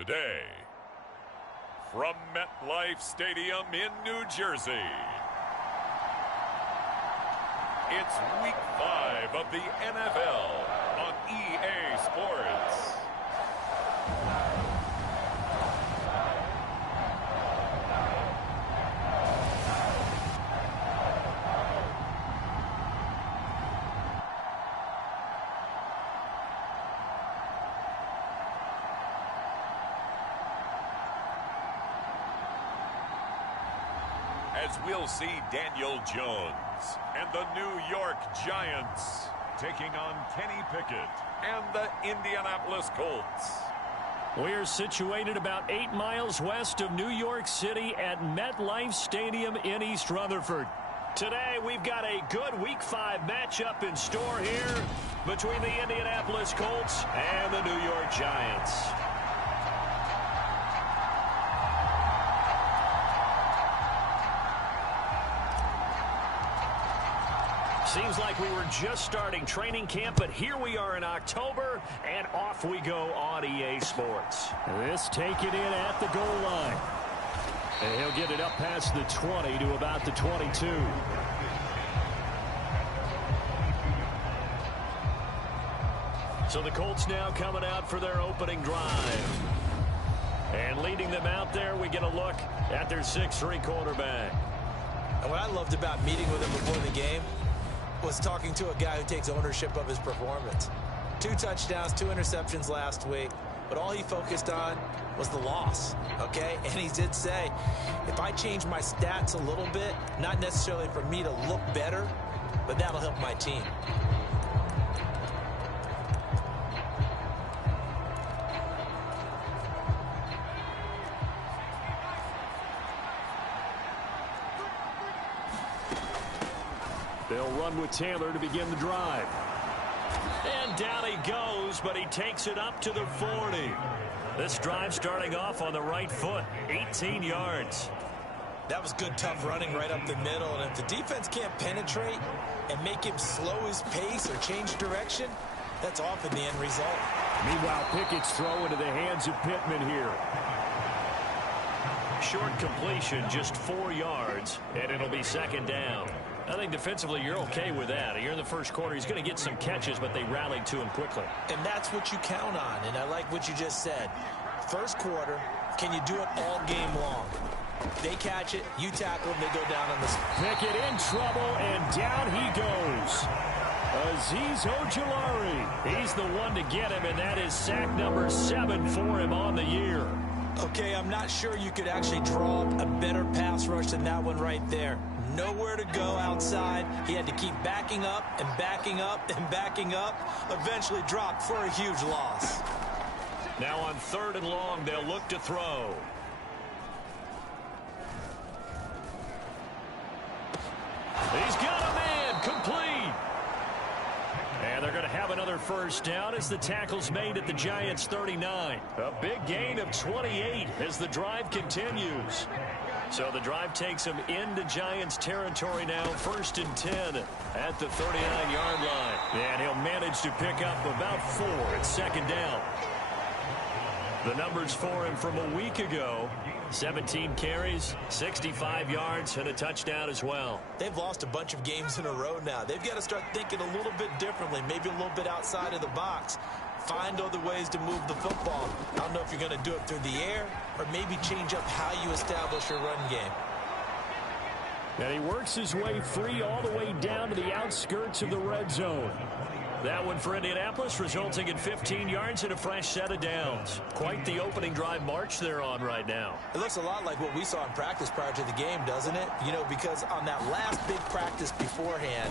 Today, from MetLife Stadium in New Jersey, it's Week 5 of the NFL on EA Sports. As we'll see Daniel Jones and the New York Giants taking on Kenny Pickett and the Indianapolis Colts. We're situated about 8 miles west of New York City at MetLife Stadium in East Rutherford. Today we've got a good Week 5 matchup in store here between the Indianapolis Colts and the New York Giants. Seems like we were just starting training camp, but here we are in October, and off we go on EA Sports. This take it in at the goal line. And he'll get it up past the 20 to about the 22. So the Colts now coming out for their opening drive. And leading them out there, we get a look at their 6'3" quarterback. And what I loved about meeting with him before the game was talking to a guy who takes ownership of his performance. 2 touchdowns, 2 interceptions last week, but all he focused on was the loss, okay? And he did say, if I change my stats a little bit, not necessarily for me to look better, but that'll help my team. They'll run with Taylor to begin the drive. And down he goes, but he takes it up to the 40. This drive starting off on the right foot, 18 yards. That was good, tough running right up the middle. And if the defense can't penetrate and make him slow his pace or change direction, that's often the end result. Meanwhile, Pickett's throw into the hands of Pittman here. Short completion, just 4 yards, and it'll be second down. I think defensively you're okay with that. You're in the first quarter. He's going to get some catches, but they rallied to him quickly. And that's what you count on, and I like what you just said. First quarter, can you do it all game long? They catch it, you tackle them, they go down on the... Pickett in trouble, and down he goes. Azeez Ojulari. He's the one to get him, and that is sack number 7 for him on the year. Okay, I'm not sure you could actually draw up a better pass rush than that one right there. Nowhere to go outside. He had to keep backing up and backing up and backing up. Eventually dropped for a huge loss. Now on 3rd and long, they'll look to throw. He's got a man, complete. And they're going to have another first down as the tackle's made at the Giants' 39. A big gain of 28 as the drive continues. So the drive takes him into Giants territory now, 1st and 10 at the 39-yard line. And he'll manage to pick up about 4 at second down. The numbers for him from a week ago, 17 carries, 65 yards, and a touchdown as well. They've lost a bunch of games in a row now. They've got to start thinking a little bit differently, maybe a little bit outside of the box. Find other ways to move the football. I don't know if you're going to do it through the air or maybe change up how you establish your run game. And he works his way free all the way down to the outskirts of the red zone. That one for Indianapolis, resulting in 15 yards and a fresh set of downs. Quite the opening drive march they're on right now. It looks a lot like what we saw in practice prior to the game, doesn't it? You know, because on that last big practice beforehand,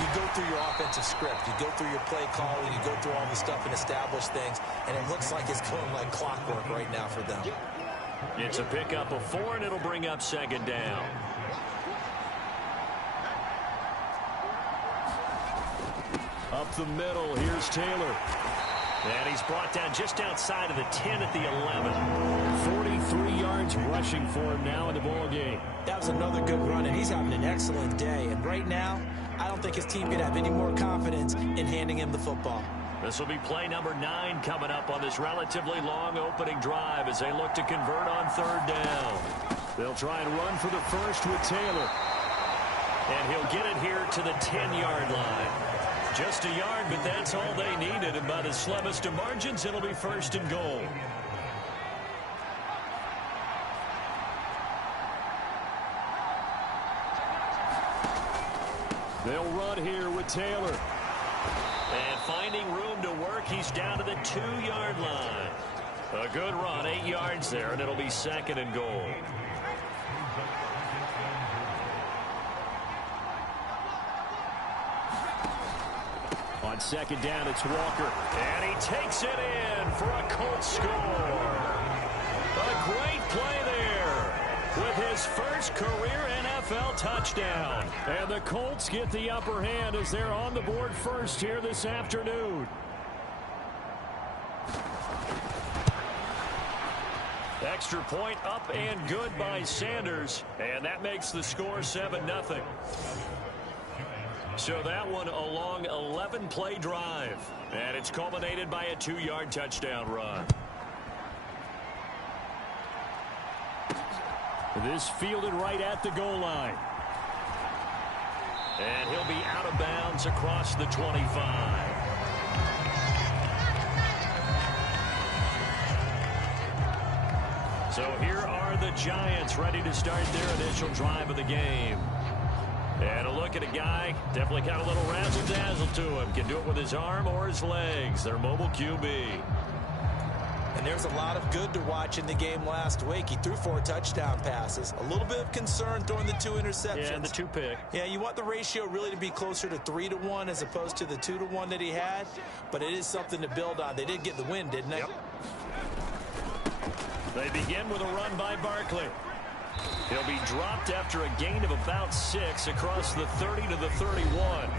you go through your offensive script. You go through your play calling. You go through all the stuff and establish things. And it looks like it's going like clockwork right now for them. It's a pickup of 4, and it'll bring up second down. Up the middle, here's Taylor. And he's brought down just outside of the 10 at the 11. 43 yards rushing for him now in the ball game. That was another good run, and he's having an excellent day. And right now, I don't think his team could have any more confidence in handing him the football. This will be play number 9 coming up on this relatively long opening drive as they look to convert on 3rd down. They'll try and run for the first with Taylor. And he'll get it here to the 10-yard line. Just a yard, but that's all they needed. And by the slimmest of margins, it'll be 1st and goal. They'll run here with Taylor. And finding room to work, he's down to the 2-yard line. A good run, 8 yards there, and it'll be 2nd and goal. On 2nd down, it's Walker. And he takes it in for a Colts score. A great play there with his first career NFL touchdown. And the Colts get the upper hand as they're on the board first here this afternoon. Extra point up and good by Sanders. And that makes the score 7-0. So that one a long 11-play drive. And it's culminated by a 2-yard touchdown run. This fielded right at the goal line. And he'll be out of bounds across the 25. So here are the Giants ready to start their initial drive of the game. And a look at a guy, definitely got a little razzle-dazzle to him. Can do it with his arm or his legs. Their mobile QB. And there's a lot of good to watch in the game last week. He threw 4 touchdown passes. A little bit of concern throwing the 2 interceptions. Yeah, and the 2 pick. Yeah, you want the ratio really to be closer to 3-1 as opposed to the 2-1 that he had. But it is something to build on. They did get the win, didn't they? Yep. They begin with a run by Barkley. He'll be dropped after a gain of about 6 across the 30 to the 31.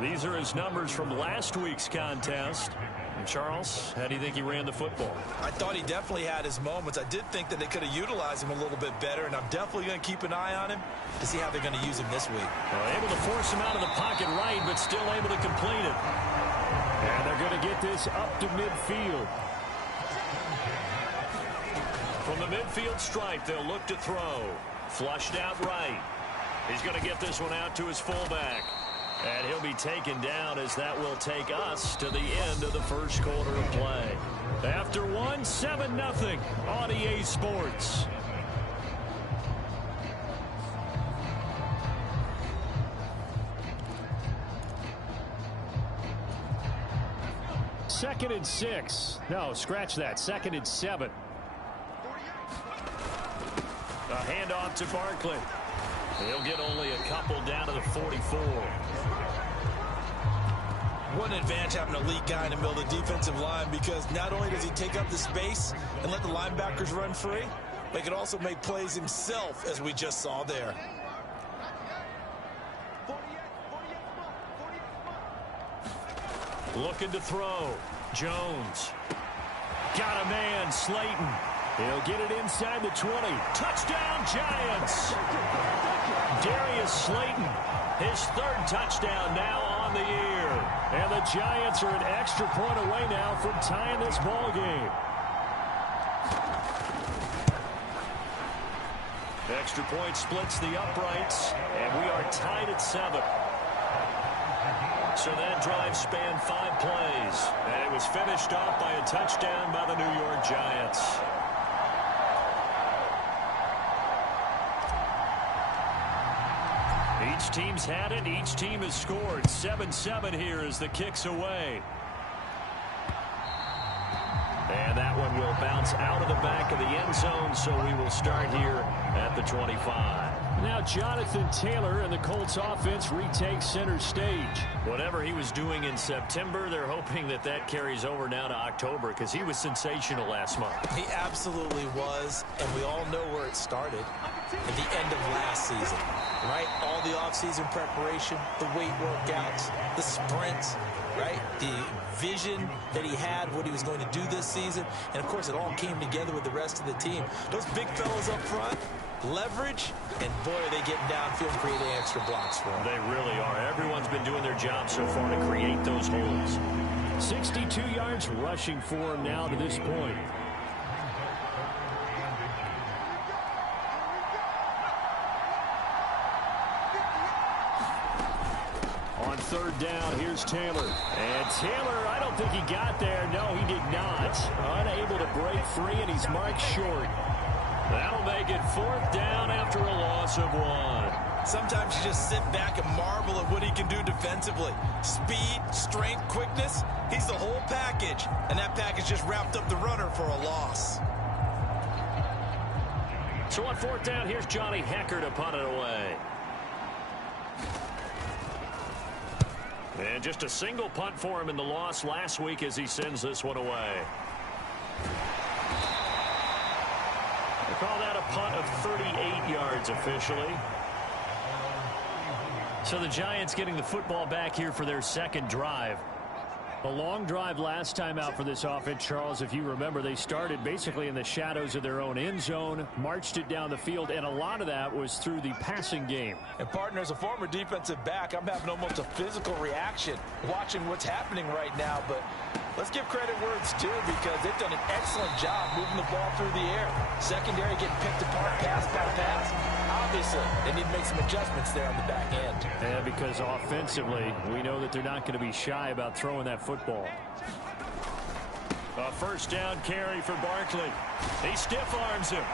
These are his numbers from last week's contest. And Charles, how do you think he ran the football? I thought he definitely had his moments. I did think that they could have utilized him a little bit better, and I'm definitely going to keep an eye on him to see how they're going to use him this week. Able to force him out of the pocket right, but still able to complete it. And they're going to get this up to midfield. From the midfield stripe, they'll look to throw. Flushed out right. He's going to get this one out to his fullback. And he'll be taken down as that will take us to the end of the first quarter of play. After 7-0 on EA Sports. Second and 6. No, scratch that. 2nd and 7. A handoff to Barkley. He'll get only a couple down to the 44. What an advantage having an elite guy in the middle of the defensive line, because not only does he take up the space and let the linebackers run free, but he can also make plays himself, as we just saw there. Looking to throw. Jones. Got a man, Slayton. He'll get it inside the 20. Touchdown, Giants! Darius Slayton, his 3rd touchdown now on the year. And the Giants are an extra point away now from tying this ball game. Extra point splits the uprights, and we are tied at 7. So that drive spanned 5 plays, and it was finished off by a touchdown by the New York Giants. Each team's had it. Each team has scored. 7-7 here as the kick's away. And that one will bounce out of the back of the end zone, so we will start here at the 25. Now Jonathan Taylor and the Colts offense retakes center stage. Whatever he was doing in September, they're hoping that that carries over now to October, because he was sensational last month. He absolutely was, and we all know where it started. at the end of last season, right? All the offseason preparation, the weight workouts, the sprints, right? The vision that he had, what he was going to do this season. And, of course, it all came together with the rest of the team. Those big fellas up front, leverage, and, boy, are they getting downfield and creating extra blocks for them. They really are. Everyone's been doing their job so far to create those holes. 62 yards rushing for him now to this point. On third down, here's Taylor. And Taylor, I don't think he got there. No, he did not. Unable to break free, and he's marked short. That'll make it fourth down after a loss of 1. Sometimes you just sit back and marvel at what he can do defensively. Speed, strength, quickness, he's the whole package. And that package just wrapped up the runner for a loss. So on fourth down, here's Johnny Hecker to punt it away. And just a single punt for him in the loss last week as he sends this one away. They call that a punt of 38 yards officially. So the Giants getting the football back here for their second drive. A long drive last time out for this offense, Charles. If you remember, they started basically in the shadows of their own end zone, marched it down the field, and a lot of that was through the passing game. And, partner, as a former defensive back, I'm having almost a physical reaction watching what's happening right now. But let's give credit where it's due, because they've done an excellent job moving the ball through the air. Secondary getting picked apart pass by pass. Obviously, they need to make some adjustments there on the back end. Yeah, because offensively, we know that they're not going to be shy about throwing that football. A first down carry for Barkley. He stiff arms him.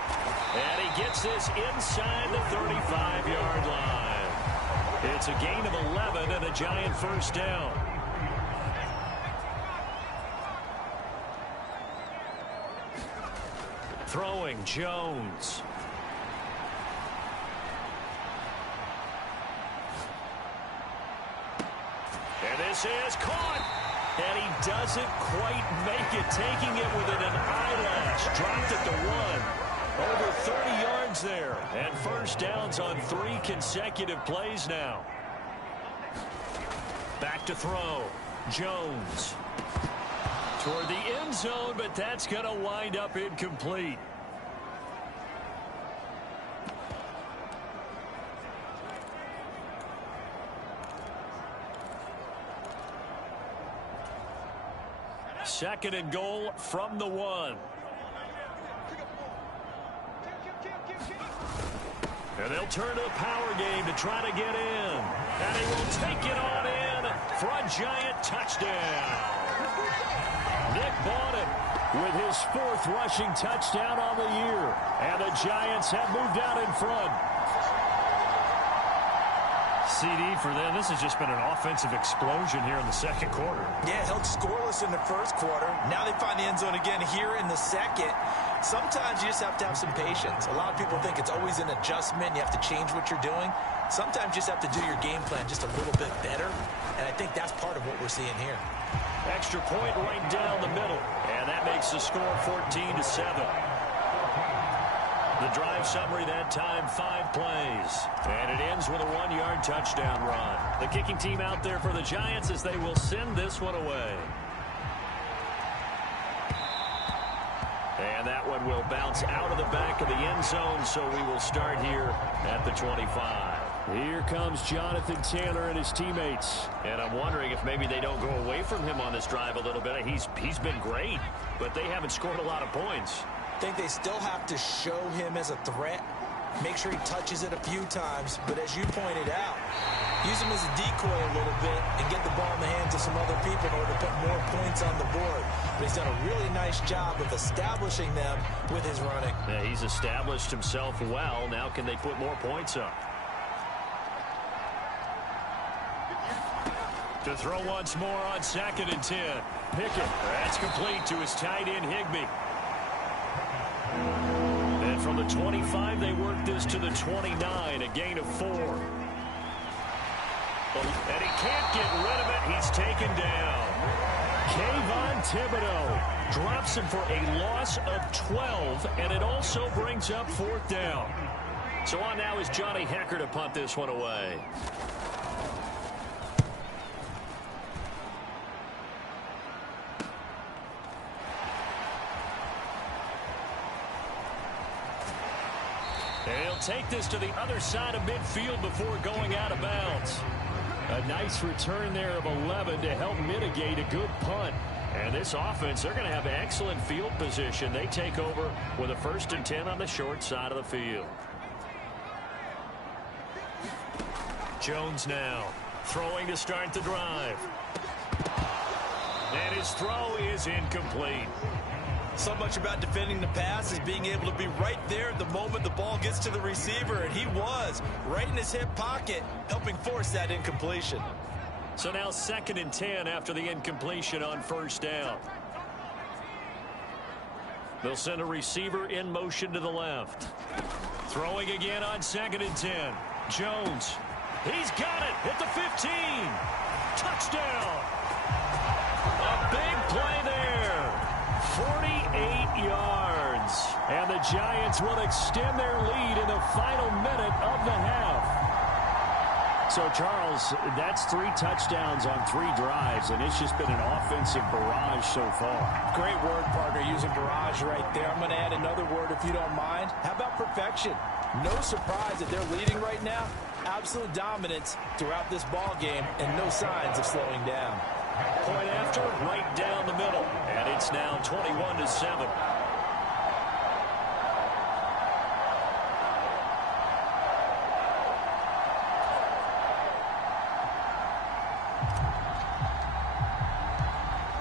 And he gets this inside the 35-yard line. It's a gain of 11 and a Giant first down. Throwing Jones. And this is caught. And he doesn't quite make it, taking it within an eyelash. Dropped it to 1. Over 30 yards there. And first downs on 3 consecutive plays now. Back to throw. Jones. Toward the end zone, but that's going to wind up incomplete. Second and goal from the 1. And they'll turn to a power game to try to get in. And he will take it on in for a Giant touchdown. Nick Bawden with his 4th rushing touchdown on the year. And the Giants have moved out in front. CD for them. This has just been an offensive explosion here in the second quarter. Yeah, held scoreless in the first quarter. Now they find the end zone again here in the second. Sometimes you just have to have some patience. A lot of people think it's always an adjustment. You have to change what you're doing. Sometimes you just have to do your game plan just a little bit better. And I think that's part of what we're seeing here. Extra point right down the middle. And that makes the score 14-7. The drive summary that time, 5 plays. And it ends with a 1-yard touchdown run. The kicking team out there for the Giants as they will send this one away. And that one will bounce out of the back of the end zone, so we will start here at the 25. Here comes Jonathan Taylor and his teammates. And I'm wondering if maybe they don't go away from him on this drive a little bit. He's been great, but they haven't scored a lot of points. I think they still have to show him as a threat. Make sure he touches it a few times. But as you pointed out, use him as a decoy a little bit and get the ball in the hands of some other people in order to put more points on the board. But he's done a really nice job of establishing them with his running. Yeah, he's established himself well. Now can they put more points up? To throw once more on 2nd and 10. Pickett, that's complete to his tight end Higbee. And from the 25, they work this to the 29, a gain of 4. And he can't get rid of it. He's taken down. Kayvon Thibodeau drops him for a loss of 12, and it also brings up 4th down. So on now is Johnny Hecker to punt this one away. He'll take this to the other side of midfield before going out of bounds. A nice return there of 11 to help mitigate a good punt. And this offense, they're going to have excellent field position. They take over with a 1st and 10 on the short side of the field. Jones now throwing to start the drive. And his throw is incomplete. So much about defending the pass is being able to be right there the moment the ball gets to the receiver, and he was right in his hip pocket, helping force that incompletion. So now 2nd and 10 after the incompletion on 1st down. They'll send a receiver in motion to the left. Throwing again on 2nd and 10. Jones. He's got it at the 15. Touchdown. A big play there. 48 yards. And the Giants will extend their lead in the final minute of the half. So, Charles, that's 3 touchdowns on 3 drives, and it's just been an offensive barrage so far. Great word, partner, using barrage right there. I'm going to add another word if you don't mind. How about perfection? No surprise that they're leading right now. Absolute dominance throughout this ball game and no signs of slowing down. Point after, right down the middle. And it's now 21-7.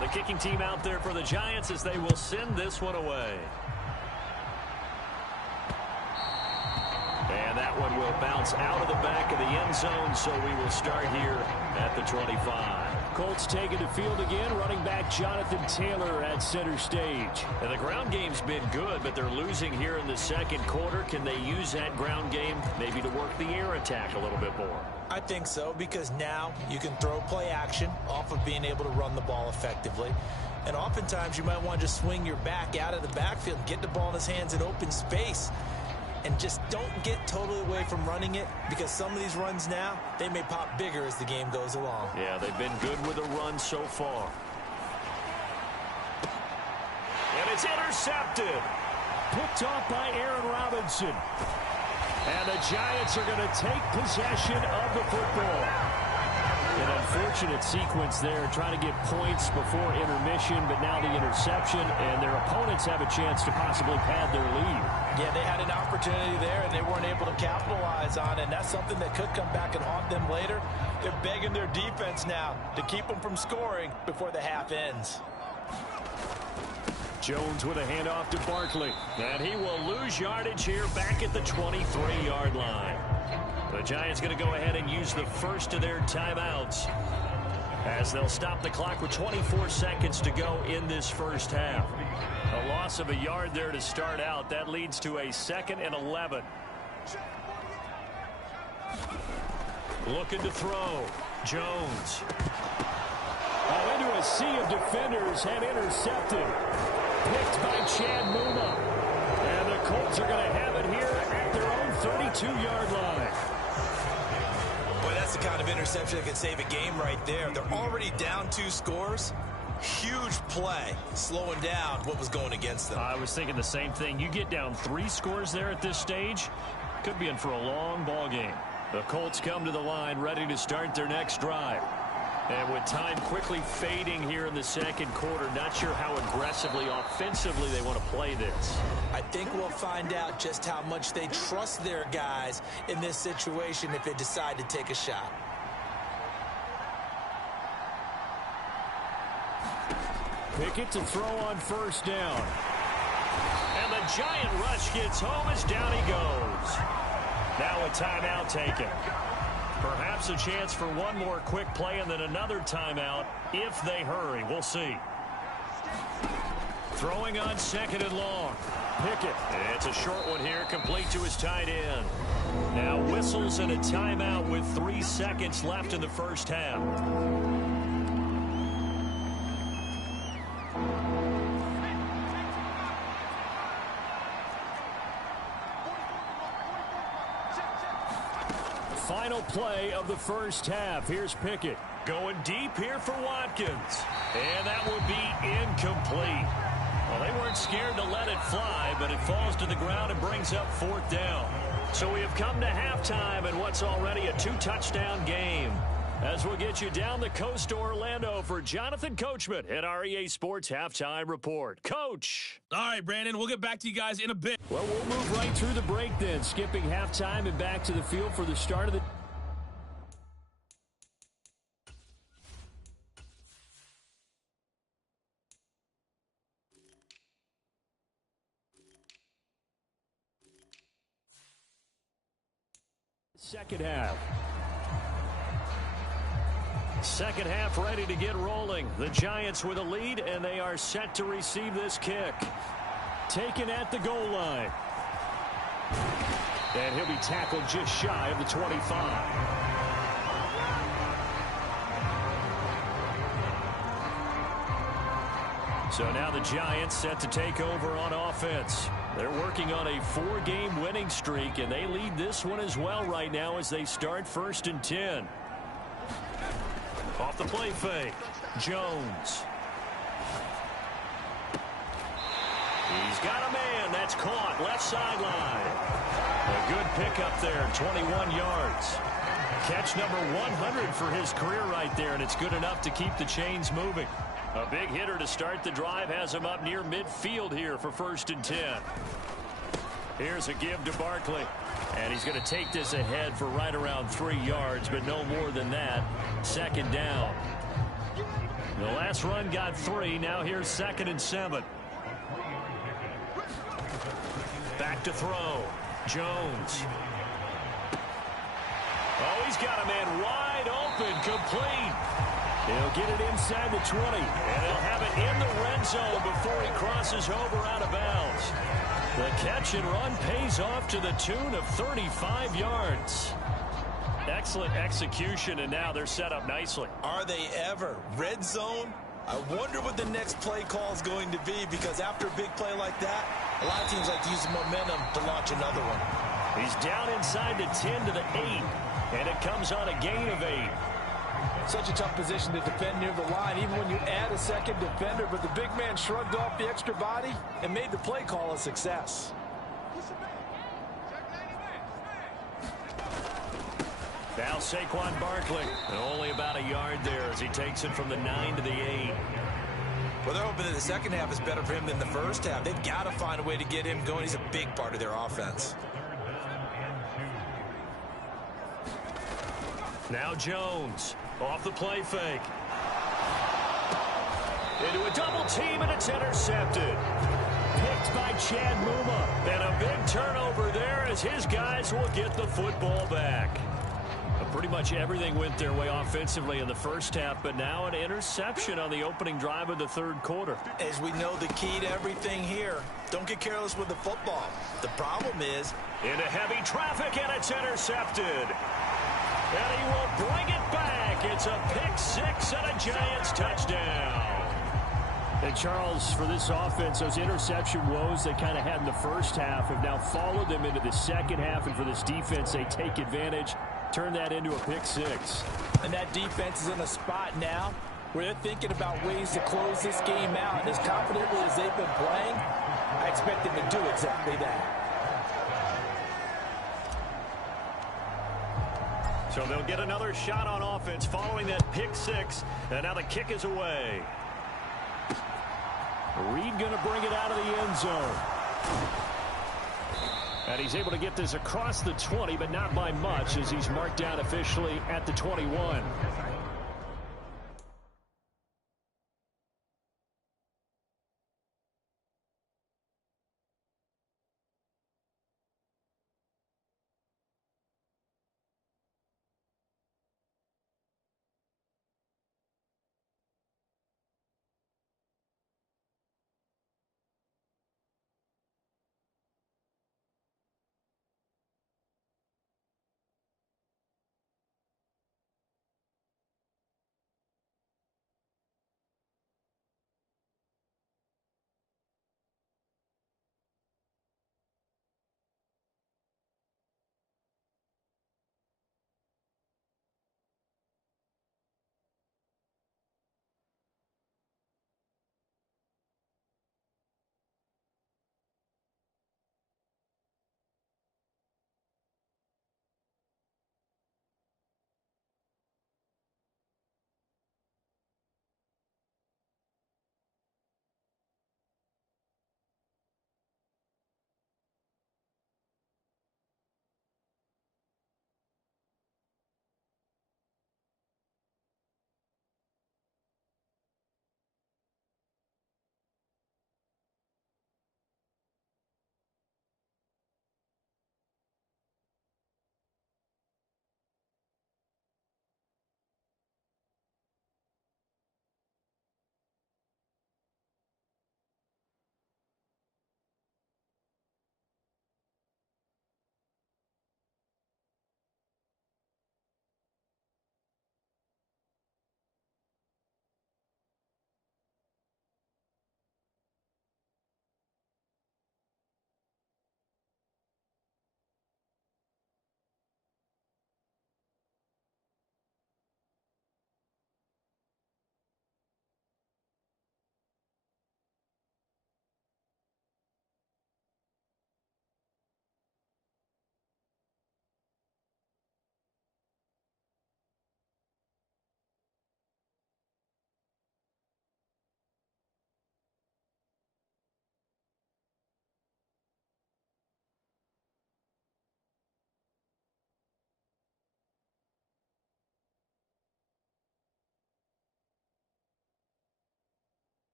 The kicking team out there for the Giants as they will send this one away. And that one will bounce out of the back of the end zone, so we will start here at the 25. Colts taking the field again, running back Jonathan Taylor at center stage. And the ground game's been good, but they're losing here in the 2nd quarter. Can they use that ground game maybe to work the air attack a little bit more? I think so, because now you can throw play action off of being able to run the ball effectively. And oftentimes you might want to just swing your back out of the backfield and get the ball in his hands in open space. And just don't get totally away from running it, because some of these runs now, they may pop bigger as the game goes along. Yeah, they've been good with the run so far. And it's intercepted. Picked off by Aaron Robinson. And the Giants are going to take possession of the football. An unfortunate sequence there, trying to get points before intermission, but now the interception, and their opponents have a chance to possibly pad their lead. Yeah, they had an opportunity there, and they weren't able to capitalize on it, and that's something that could come back and haunt them later. They're begging their defense now to keep them from scoring before the half ends. Jones with a handoff to Barkley, and he will lose yardage here back at the 23-yard line. The Giants going to go ahead and use the first of their timeouts as they'll stop the clock with 24 seconds to go in this first half. A loss of a yard there to start out. That leads to a 2nd and 11. Looking to throw. Jones. Into a sea of defenders and intercepted. Picked by Chad Muma. And the Colts are going to have it here at their own 32-yard line. Boy, that's the kind of interception that can save a game right there. They're already down 2 scores. Huge play, slowing down what was going against them. I was thinking the same thing. You get down 3 scores there at this stage, could be in for a long ball game. The Colts come to the line ready to start their next drive. And with time quickly fading here in the 2nd quarter, not sure how aggressively, offensively they want to play this. I think we'll find out just how much they trust their guys in this situation if they decide to take a shot. Pickett to throw on 1st down. And the Giant rush gets home as down he goes. Now a timeout taken. Perhaps a chance for one more quick play and then another timeout if they hurry. We'll see. Throwing on 2nd and long. Pickett. It's a short one here, complete to his tight end. Now whistles and a timeout with 3 seconds left in the first half. final play of the first half. Here's Pickett. Going deep here for Watkins. And that would be incomplete. Well, they weren't scared to let it fly, but it falls to the ground and brings up 4th down. So we have come to halftime in what's already a 2-touchdown game. As we'll get you down the coast to Orlando for Jonathan Coachman at our EA Sports Halftime Report. Coach. All right, Brandon, we'll get back to you guys in a bit. Well, we'll move right through the break then, skipping halftime and back to the field for the start of the... Second half. Second half ready to get rolling. The Giants with a lead, and they are set to receive this kick. Taken at the goal line. And he'll be tackled just shy of the 25. So now the Giants set to take over on offense. They're working on a 4-game winning streak, and they lead this one as well right now as they start 1st and 10. Off the play fake. Jones. He's got a man. That's caught. Left sideline. A good pickup there. 21 yards. Catch number 100 for his career right there, and it's good enough to keep the chains moving. A big hitter to start the drive has him up near midfield here for 1st and 10. Here's a give to Barkley. And he's going to take this ahead for right around 3 yards, but no more than that. 2nd down. The last run got 3. Now here's 2nd and 7. Back to throw. Jones. Oh, he's got a man wide open, complete. He'll get it inside the 20. And he'll have it in the red zone before he crosses over out of bounds. The catch and run pays off to the tune of 35 yards. Excellent execution, and now they're set up nicely. Are they ever? Red zone? I wonder what the next play call is going to be, because after a big play like that, a lot of teams like to use the momentum to launch another one. He's down inside the 10 to the 8, and it comes on a gain of 8. Such a tough position to defend near the line, even when you add a second defender, but the big man shrugged off the extra body and made the play call a success. Now Saquon Barkley, and only about a yard there as he takes it from the 9 to the 8. Well, they're hoping that the second half is better for him than the first half. They've got to find a way to get him going. He's a big part of their offense. Now Jones off the play fake. Into a double team, and it's intercepted. Picked by Chad Muma. And a big turnover there as his guys will get the football back. Pretty much everything went their way offensively in the first half, but now an interception on the opening drive of the 3rd quarter. As we know, the key to everything here, don't get careless with the football. The problem is... into heavy traffic, and it's intercepted. And he will bring it back. It's a pick 6 and a Giants touchdown. And Charles, for this offense, those interception woes they kind of had in the first half have now followed them into the second half, and for this defense, they take advantage. Turn that into a pick 6. And that defense is in a spot now where they're thinking about ways to close this game out. And as confidently as they've been playing, I expect them to do exactly that. So they'll get another shot on offense following that pick 6. And now the kick is away. Reed going to bring it out of the end zone. And he's able to get this across the 20, but not by much, as he's marked down officially at the 21.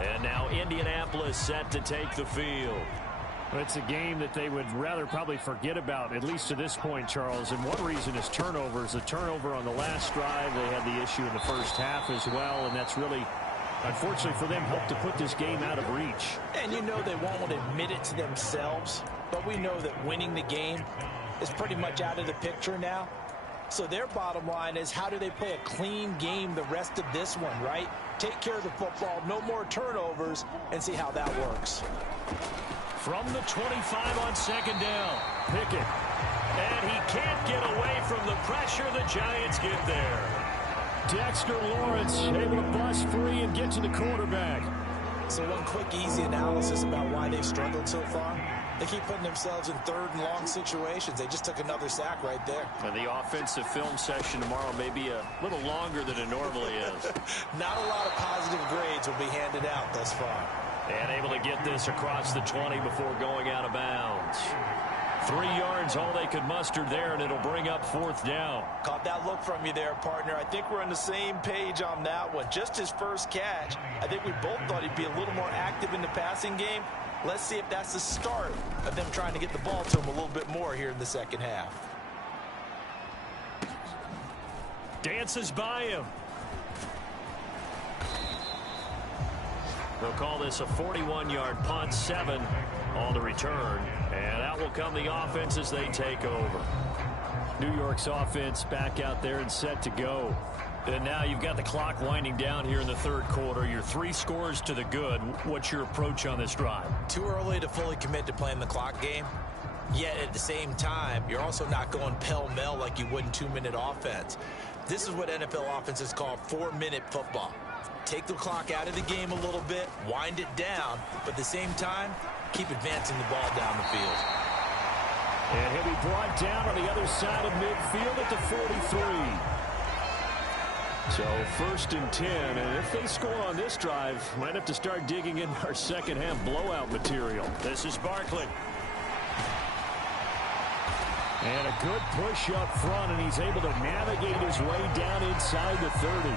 And now Indianapolis set to take the field. It's a game that they would rather probably forget about, at least to this point, Charles. And one reason is turnovers. A turnover on the last drive. They had the issue in the first half as well, and that's really, unfortunately for them, helped to put this game out of reach. And you know they won't want to admit it to themselves, but we know that winning the game is pretty much out of the picture now. So their bottom line is, how do they play a clean game the rest of this one, right? Take care of the football, no more turnovers, and see how that works. From the 25 on second down, Pickett. And he can't get away from the pressure. The Giants get there. Dexter Lawrence able to bust free and get to the quarterback. So one quick, easy analysis about why they've struggled so far. They keep putting themselves in third and long situations. They just took another sack right there. And the offensive film session tomorrow may be a little longer than it normally is. Not a lot of positive grades will be handed out thus far. And able to get this across the 20 before going out of bounds. 3 yards, all they could muster there, and it'll bring up fourth down. Caught that look from you there, partner. I think we're on the same page on that one. Just his first catch. I think we both thought he'd be a little more active in the passing game. Let's see if that's the start of them trying to get the ball to him a little bit more here in the second half. Dances by him. They'll call this a 41-yard punt, 7 on the return. And out will come the offense as they take over. New York's offense back out there and set to go. And now you've got the clock winding down here in the third quarter. You're 3 scores to the good. What's your approach on this drive? Too early to fully commit to playing the clock game. Yet at the same time, you're also not going pell-mell like you would in 2-minute offense. This is what NFL offenses call 4-minute football. Take the clock out of the game a little bit, wind it down, but at the same time, keep advancing the ball down the field. And he'll be brought down on the other side of midfield at the 43. So 1st and 10, and if they score on this drive, might have to start digging in our second half blowout material. This is Barkley. And a good push up front, and he's able to navigate his way down inside the 30.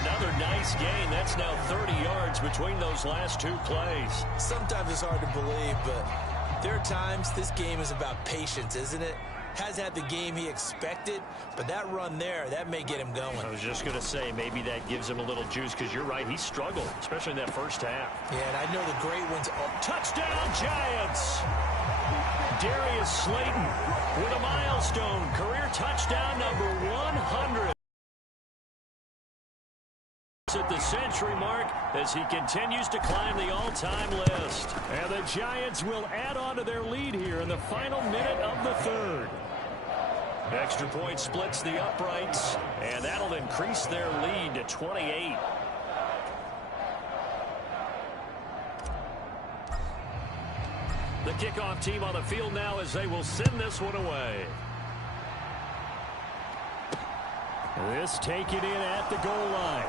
Another nice gain. That's now 30 yards between those last 2 plays. Sometimes it's hard to believe, but there are times this game is about patience, isn't it? Has had the game he expected, but that run there, that may get him going. I was just going to say, maybe that gives him a little juice, because you're right, he struggled, especially in that first half. Yeah, and I know the great ones. Oh. Touchdown, Giants! Darius Slayton with a milestone, career touchdown number 100. At the century mark as he continues to climb the all-time list. And the Giants will add on to their lead here in the final minute of the third. Extra point splits the uprights, and that'll increase their lead to 28. The kickoff team on the field now as they will send this one away. This taken in at the goal line.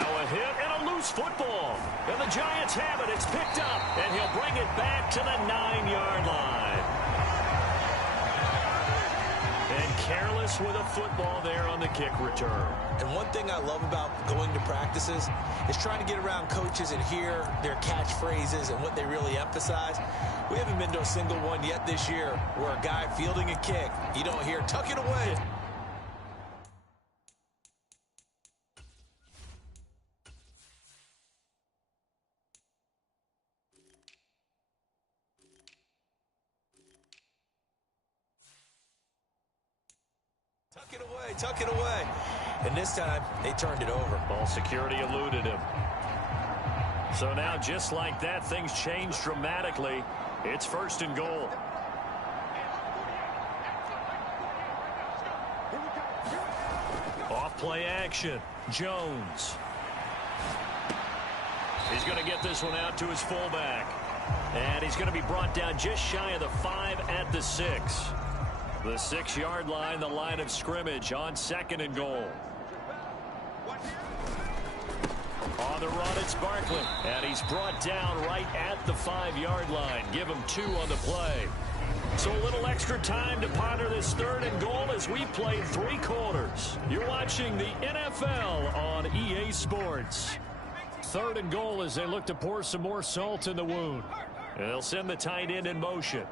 Now a hit and a loose football. And the Giants have it. It's picked up. And he'll bring it back to the 9-yard line. And careless with a football there on the kick return. And one thing I love about going to practices is trying to get around coaches and hear their catchphrases and what they really emphasize. We haven't been to a single one yet this year where a guy fielding a kick, you don't hear, tuck it away. Tuck it away. And this time, they turned it over. Ball security eluded him. So now, just like that, things change dramatically. It's 1st and goal. Off play action. Jones. He's going to get this one out to his fullback. And he's going to be brought down just shy of the 5 at the 6. The 6-yard line, the line of scrimmage on 2nd and goal. On the run, it's Barkley. And he's brought down right at the 5-yard line. Give him 2 on the play. So a little extra time to ponder this 3rd and goal as we played 3 quarters. You're watching the NFL on EA Sports. 3rd and goal as they look to pour some more salt in the wound. And they'll send the tight end in motion.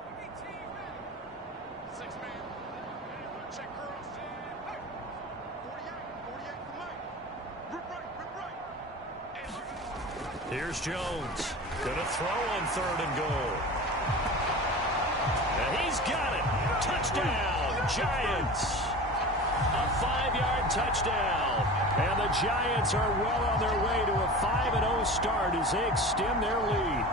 Here's Jones. Gonna throw on 3rd and goal. And he's got it. Touchdown, Giants. A 5-yard touchdown. And the Giants are well on their way to a 5-0 start as they extend their lead.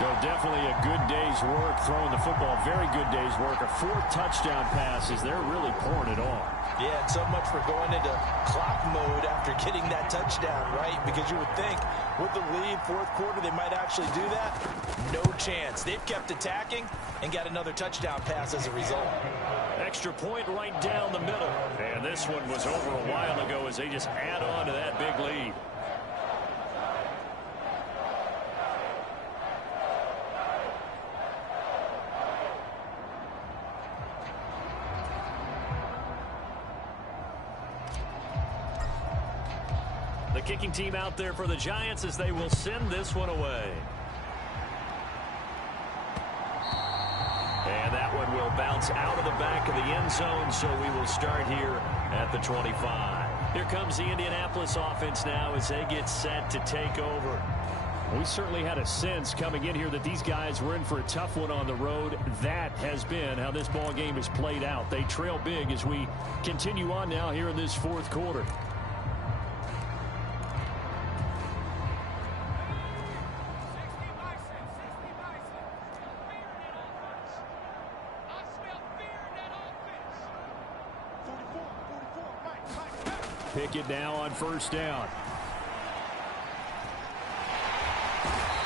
So definitely a good day's work throwing the football. Very good day's work. A 4th touchdown pass as they're really pouring it on. Yeah, and so much for going into clock mode after getting that touchdown, right? Because you would think with the lead, 4th quarter, they might actually do that. No chance. They've kept attacking and got another touchdown pass as a result. Extra point right down the middle. And this one was over a while ago as they just add on to that big lead. The kicking team out there for the Giants as they will send this one away. And that one will bounce out of the back of the end zone, so we will start here at the 25. Here comes the Indianapolis offense now as they get set to take over. We certainly had a sense coming in here that these guys were in for a tough one on the road. That has been how this ball game has played out. They trail big as we continue on now here in this 4th quarter. Pickett now on 1st down.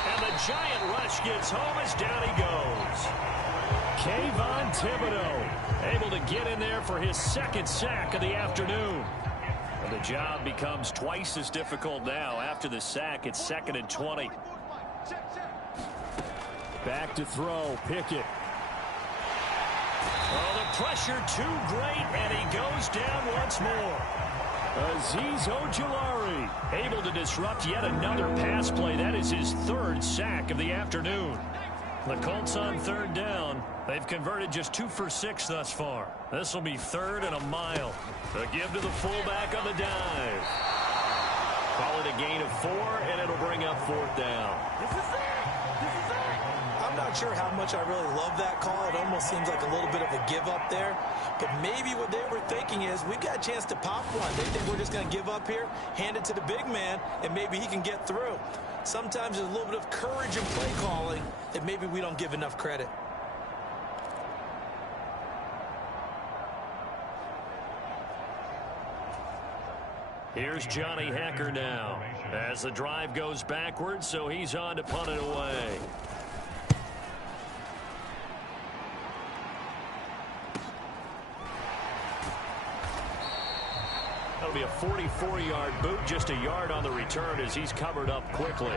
And the Giant rush gets home as down he goes. Kayvon Thibodeau able to get in there for his 2nd sack of the afternoon. And the job becomes twice as difficult now. After the sack, it's 2nd and 20. Back to throw, Pickett. Oh, the pressure too great, and he goes down once more. Azeez Ojulari able to disrupt yet another pass play. That is his 3rd sack of the afternoon. The Colts on 3rd down. They've converted just 2 for 6 thus far. This will be 3rd and a mile. The give to the fullback on the dive. Call it a gain of 4, and it'll bring up 4th down. I'm not sure how much I really love that call. It almost seems like a little bit of a give up there. But maybe what they were thinking is we've got a chance to pop one. They think we're just going to give up here, hand it to the big man, and maybe he can get through. Sometimes there's a little bit of courage in play calling that maybe we don't give enough credit. Here's Johnny Hekker now as the drive goes backwards, so he's on to punt it away. That'll be a 44-yard boot, just a yard on the return as he's covered up quickly.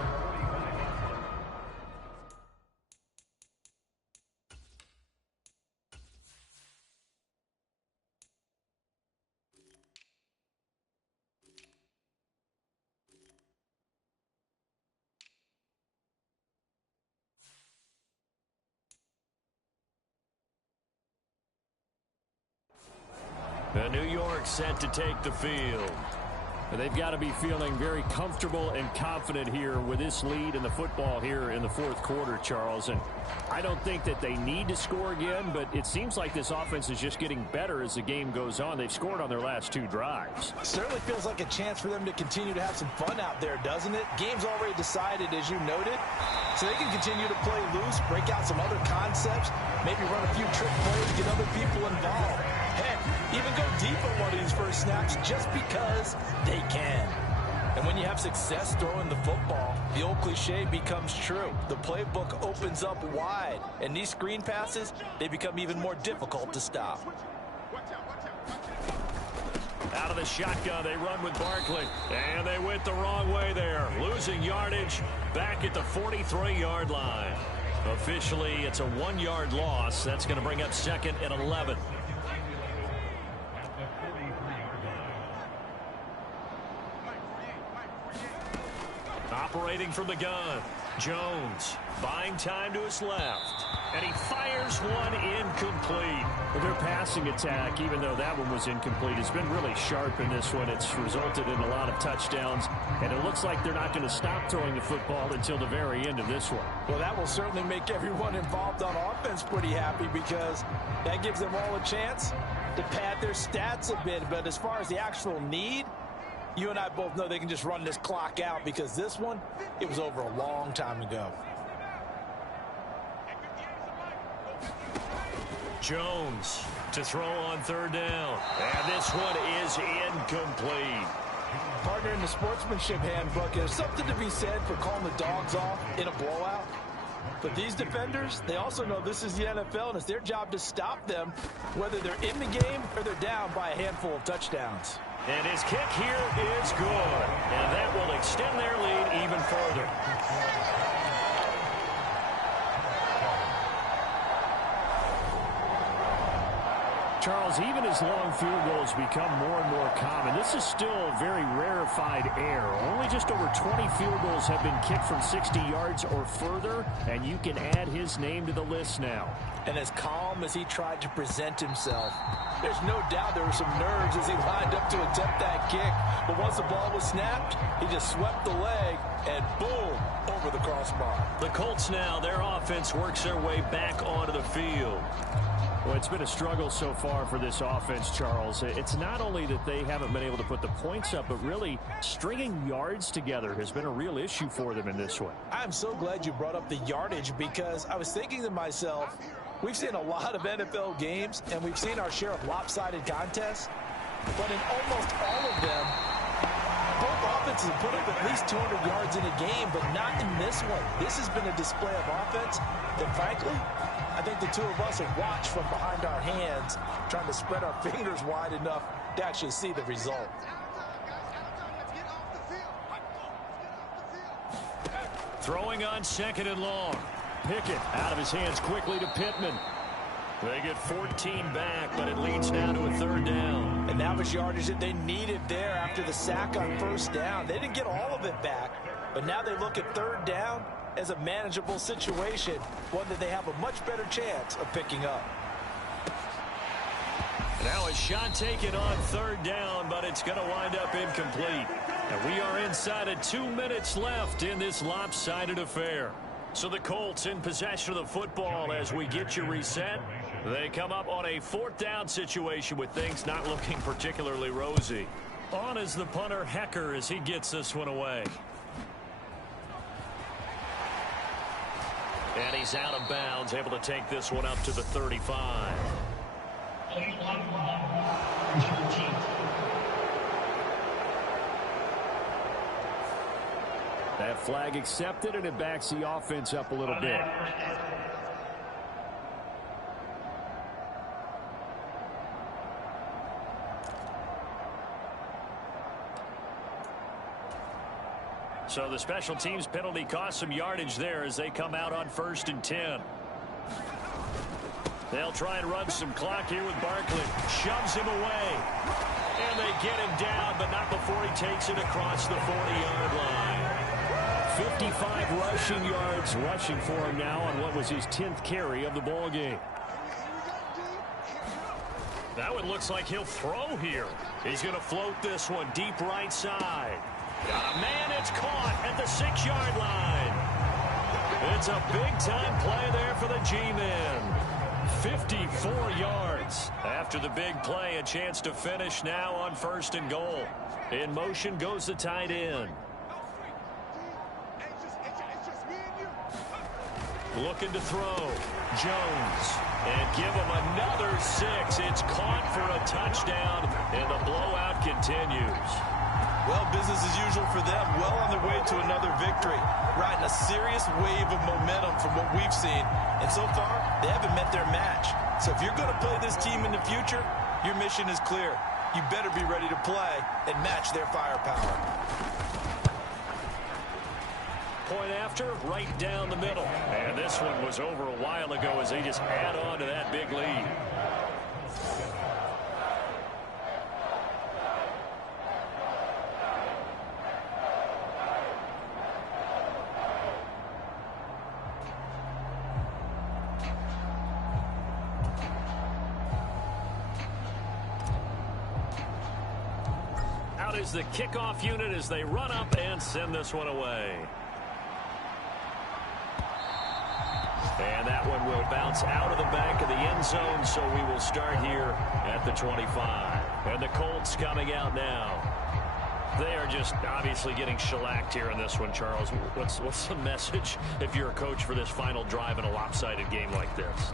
The New York set to take the field. They've got to be feeling very comfortable and confident here with this lead in the football here in the 4th quarter, Charles. And I don't think that they need to score again, but it seems like this offense is just getting better as the game goes on. They've scored on their last 2 drives. Certainly feels like a chance for them to continue to have some fun out there, doesn't it? Game's already decided, as you noted, so they can continue to play loose, break out some other concepts, maybe run a few trick plays, get other people involved. Heck, even go deep on one of these first snaps just because they can. And when you have success throwing the football, the old cliche becomes true. The playbook opens up wide, and these screen passes, they become even more difficult to stop. Out of the shotgun, they run with Barkley, and they went the wrong way there, losing yardage back at the 43-yard line. Officially, it's a 1-yard loss. That's going to bring up 2nd and 11. operating from the gun. Jones buying time to his left. And he fires one incomplete. Well, their passing attack, even though that one was incomplete, has been really sharp in this one. It's resulted in a lot of touchdowns, and it looks like they're not going to stop throwing the football until the very end of this one. Well, that will certainly make everyone involved on offense pretty happy because that gives them all a chance to pad their stats a bit. But as far as the actual need, you and I both know they can just run this clock out because this one, it was over a long time ago. Jones to throw on third down. And this one is incomplete. Partner, in the sportsmanship handbook, there's something to be said for calling the dogs off in a blowout. But these defenders, they also know this is the NFL, and it's their job to stop them, whether they're in the game or they're down by a handful of touchdowns. And his kick here is good. And that will extend their lead even further. Charles, even as long field goals become more and more common, this is still a very rarefied air. Only just over 20 field goals have been kicked from 60 yards or further, and you can add his name to the list now. And as calm as he tried to present himself, there's no doubt there were some nerves as he lined up to attempt that kick. But once the ball was snapped, he just swept the leg, and boom, over the crossbar. The Colts now, their offense works their way back onto the field. Well, it's been a struggle so far for this offense, Charles. It's not only that they haven't been able to put the points up, but really stringing yards together has been a real issue for them in this one. I'm so glad you brought up the yardage because I was thinking to myself, we've seen a lot of NFL games, and we've seen our share of lopsided contests, but in almost all of them, both offenses have put up at least 200 yards in a game, but not in this one. This has been a display of offense that, frankly, I think the two of us have watched from behind our hands, trying to spread our fingers wide enough to actually see the result. Throwing on second and long. Pickett out of his hands quickly to Pittman. They get 14 back, but it leads now to a third down. And that was yardage that they needed there after the sack on first down. They didn't get all of it back, but now they look at third down as a manageable situation, one that they have a much better chance of picking up. Now a shot taken on third down, but it's going to wind up incomplete. And we are inside of 2 minutes left in this lopsided affair. So the Colts in possession of the football as we get you reset. They come up on a fourth down situation with things not looking particularly rosy. On is the punter Hecker as he gets this one away. And he's out of bounds, able to take this one up to the 35. That flag accepted, and it backs the offense up a little bit. So the special teams penalty cost some yardage there as they come out on 1st and 10. They'll try and run some clock here with Barkley. Shoves him away. And they get him down, but not before he takes it across the 40-yard line. 55 rushing yards rushing for him now on what was his 10th carry of the ball game. That one looks like he'll throw here. He's going to float this one deep right side. Got a man, it's caught at the 6-yard line. It's a big-time play there for the G-men. 54 yards. After the big play, a chance to finish now on 1st and goal. In motion goes the tight end. Looking to throw. Jones. And give him another 6. It's caught for a touchdown, and the blowout continues. Well, business as usual for them. Well on their way to another victory. Riding a serious wave of momentum from what we've seen. And so far, they haven't met their match. So if you're going to play this team in the future, your mission is clear. You better be ready to play and match their firepower. Point after, right down the middle. And this one was over a while ago as they just add on to that big lead. out is the kickoff unit as they run up and send this one away. And that one will bounce out of the back of the end zone, so we will start here at the 25. And the Colts coming out now. They are just obviously getting shellacked here in this one, Charles. What's the message if you're a coach for this final drive in a lopsided game like this?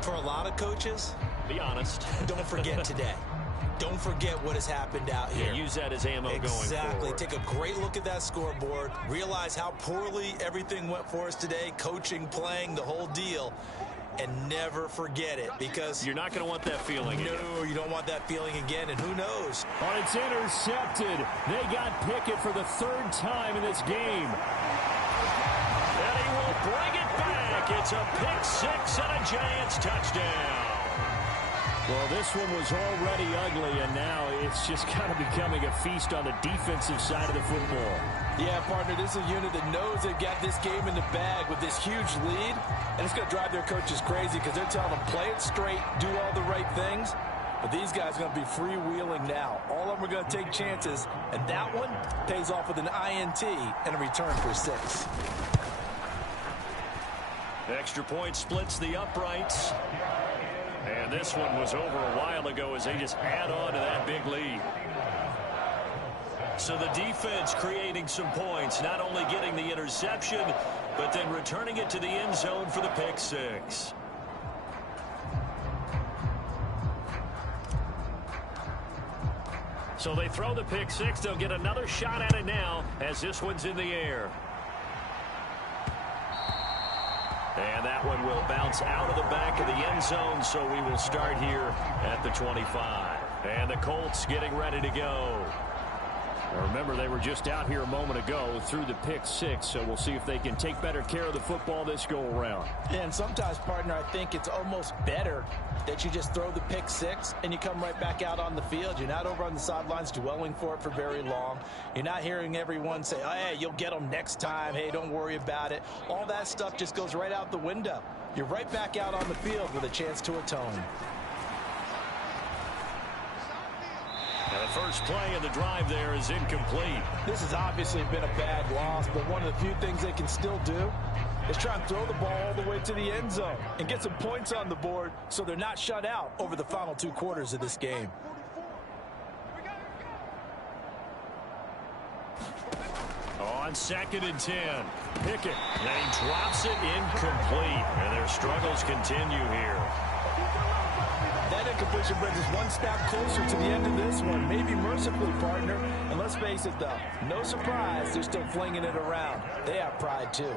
For a lot of coaches, be honest. Don't forget today. Don't forget what has happened out here. Yeah, use that as ammo going forward. Exactly. Take a great look at that scoreboard. Realize how poorly everything went for us today. Coaching, playing, the whole deal. And never forget it, because you're not going to want that feeling again. No, you don't want that feeling again, and who knows? Oh, it's intercepted. They got Pickett for the third time in this game. And he will bring it back. It's a pick six and a Giants touchdown. Well, this one was already ugly, and now it's just kind of becoming a feast on the defensive side of the football. Yeah, partner, this is a unit that knows they've got this game in the bag with this huge lead, and it's going to drive their coaches crazy because they're telling them, play it straight, do all the right things. But these guys are going to be freewheeling now. All of them are going to take chances, and that one pays off with an INT and a return for 6. Extra point splits the uprights. And this one was over a while ago as they just add on to that big lead. So the defense creating some points, not only getting the interception, but then returning it to the end zone for the pick six. So they throw the pick six. They'll get another shot at it now as this one's in the air. And that one will bounce out of the back of the end zone, so we will start here at the 25. And the Colts getting ready to go. Now remember, they were just out here a moment ago through the pick six, so we'll see if they can take better care of the football this go-around. And sometimes, partner, I think it's almost better that you just throw the pick six and you come right back out on the field. You're not over on the sidelines dwelling for it for very long. You're not hearing everyone say, oh, hey, you'll get them next time. Hey, don't worry about it. All that stuff just goes right out the window. You're right back out on the field with a chance to atone. And the first play of the drive there is incomplete. This has obviously been a bad loss, but one of the few things they can still do is try and throw the ball all the way to the end zone and get some points on the board so they're not shut out over the final 2 quarters of this game. On 2nd and 10, Pickett. And he drops it incomplete. And their struggles continue here. That incompletion brings us one step closer to the end of this one. Maybe mercifully, partner. And let's face it, though, no surprise, they're still flinging it around. They have pride, too.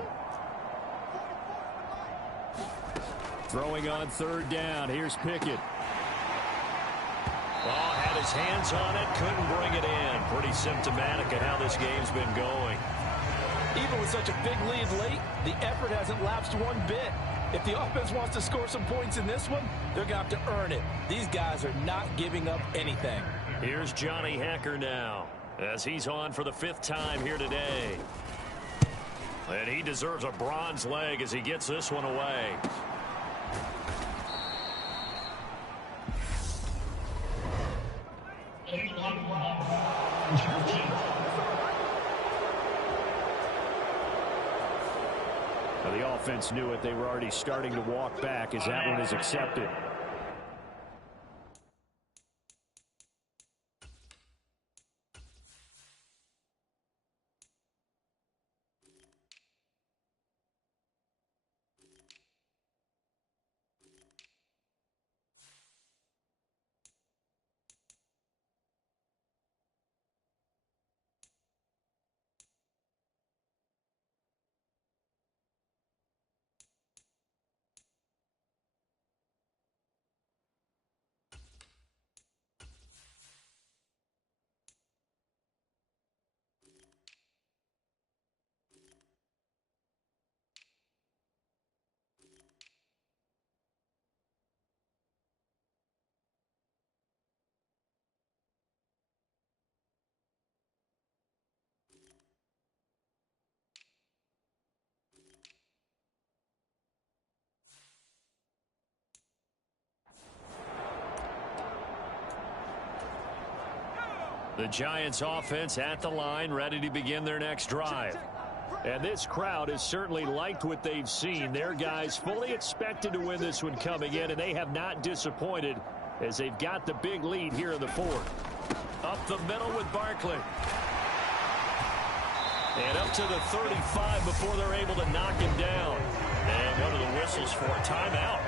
Throwing on 3rd down. Here's Pickett. Oh, had his hands on it, couldn't bring it in. Pretty symptomatic of how this game's been going. Even with such a big lead late, the effort hasn't lapsed one bit. If the offense wants to score some points in this one, they're going to have to earn it. These guys are not giving up anything. Here's Johnny Hacker now, as he's on for the 5th time here today. And he deserves a bronze leg as he gets this one away. Now, the offense knew it. They were already starting to walk back as that one is accepted. The Giants offense at the line, ready to begin their next drive. And this crowd has certainly liked what they've seen. Their guys fully expected to win this one coming in, and they have not disappointed as they've got the big lead here in the fourth. Up the middle with Barkley. And up to the 35 before they're able to knock him down. And one of the whistles for a timeout.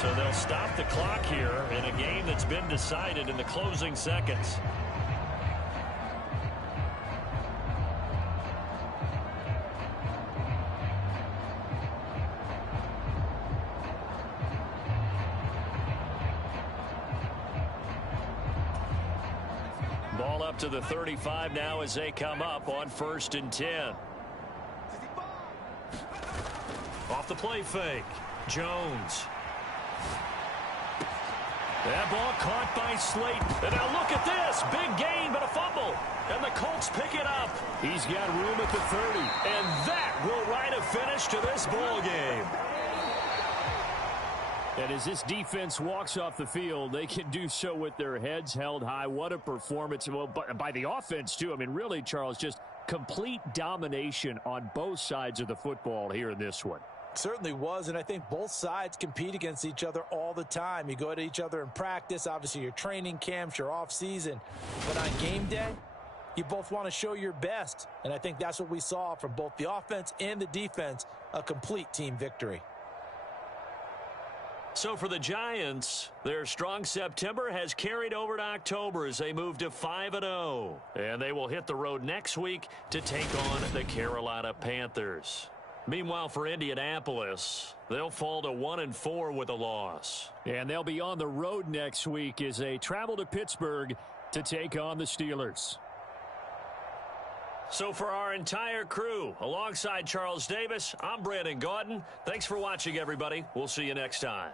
So they'll stop the clock here in a game that's been decided in the closing seconds. Ball up to the 35 now as they come up on 1st and 10. Off the play fake. Jones. That ball caught by Slayton. And now look at this. Big gain, but a fumble. And the Colts pick it up. He's got room at the 30. And that will write a finish to this ball game. And as this defense walks off the field, they can do so with their heads held high. What a performance. Well, by the offense, too. I mean, really, Charles, just complete domination on both sides of the football here in this one. Certainly was, and I think both sides compete against each other all the time. You go to each other in practice, obviously your training camps, your off-season. But on game day, you both want to show your best. And I think that's what we saw from both the offense and the defense, a complete team victory. So for the Giants, their strong September has carried over to October as they move to 5-0. And they will hit the road next week to take on the Carolina Panthers. Meanwhile, for Indianapolis, they'll fall to 1-4 with a loss. And they'll be on the road next week as they travel to Pittsburgh to take on the Steelers. So for our entire crew, alongside Charles Davis, I'm Brandon Gaudin. Thanks for watching, everybody. We'll see you next time.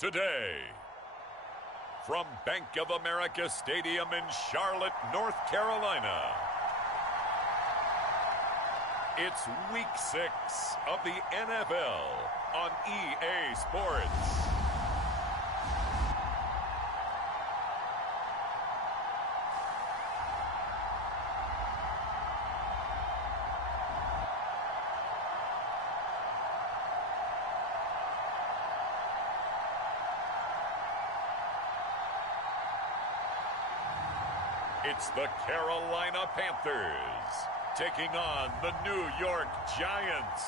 today. From Bank of America Stadium in Charlotte, North Carolina, it's Week 6 of the NFL on EA Sports. It's the Carolina Panthers taking on the New York Giants.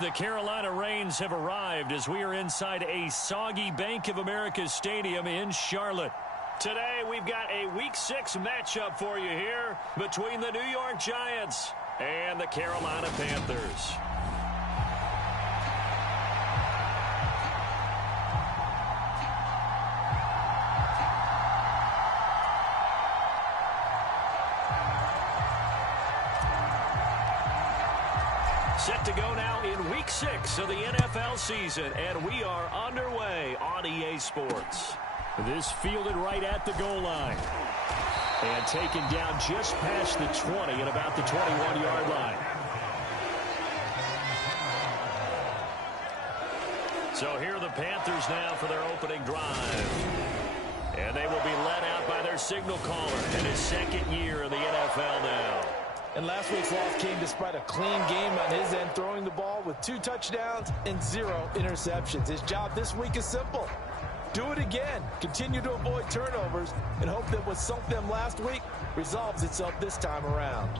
The Carolina Rains have arrived as we are inside a soggy Bank of America Stadium in Charlotte. Today, we've got a Week 6 matchup for you here between the New York Giants and the Carolina Panthers. Set to go now in Week 6 of the NFL season, and we are underway on EA Sports. This fielded right at the goal line. And taken down just past the 20 at about the 21-yard line. So here are the Panthers now for their opening drive. And they will be led out by their signal caller in his second year in the NFL now. And last week's loss came despite a clean game on his end, throwing the ball with 2 touchdowns and 0 interceptions. His job this week is simple. Do it again. Continue to avoid turnovers and hope that what sunk them last week resolves itself this time around.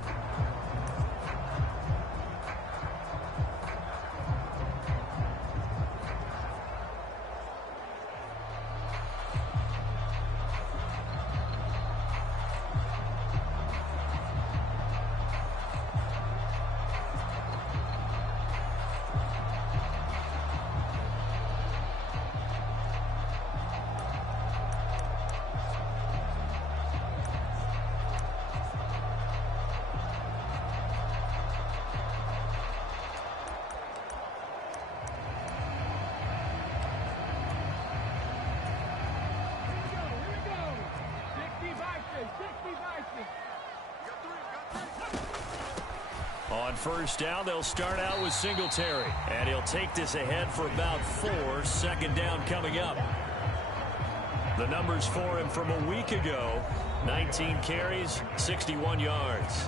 On first down, they'll start out with Singletary. And he'll take this ahead for about 4. Second down coming up. The numbers for him from a week ago: 19 carries, 61 yards.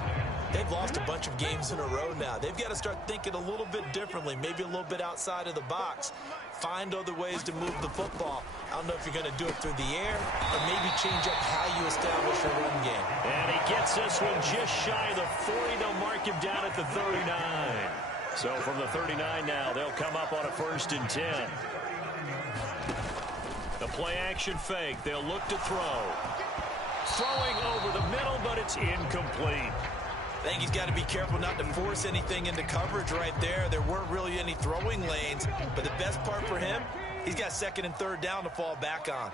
They've lost a bunch of games in a row now. They've got to start thinking a little bit differently, maybe a little bit outside of the box. Find other ways to move the football. I don't know if you're going to do it through the air or maybe change up how you establish your run game. And he gets this one just shy of the 40. They'll mark him down at the 39. So from the 39 now, they'll come up on a 1st and 10. The play action fake. They'll look to throw. Throwing over the middle, but it's incomplete. I think he's got to be careful not to force anything into coverage right there. There weren't really any throwing lanes, but the best part for him, he's got 2nd and 3rd down to fall back on.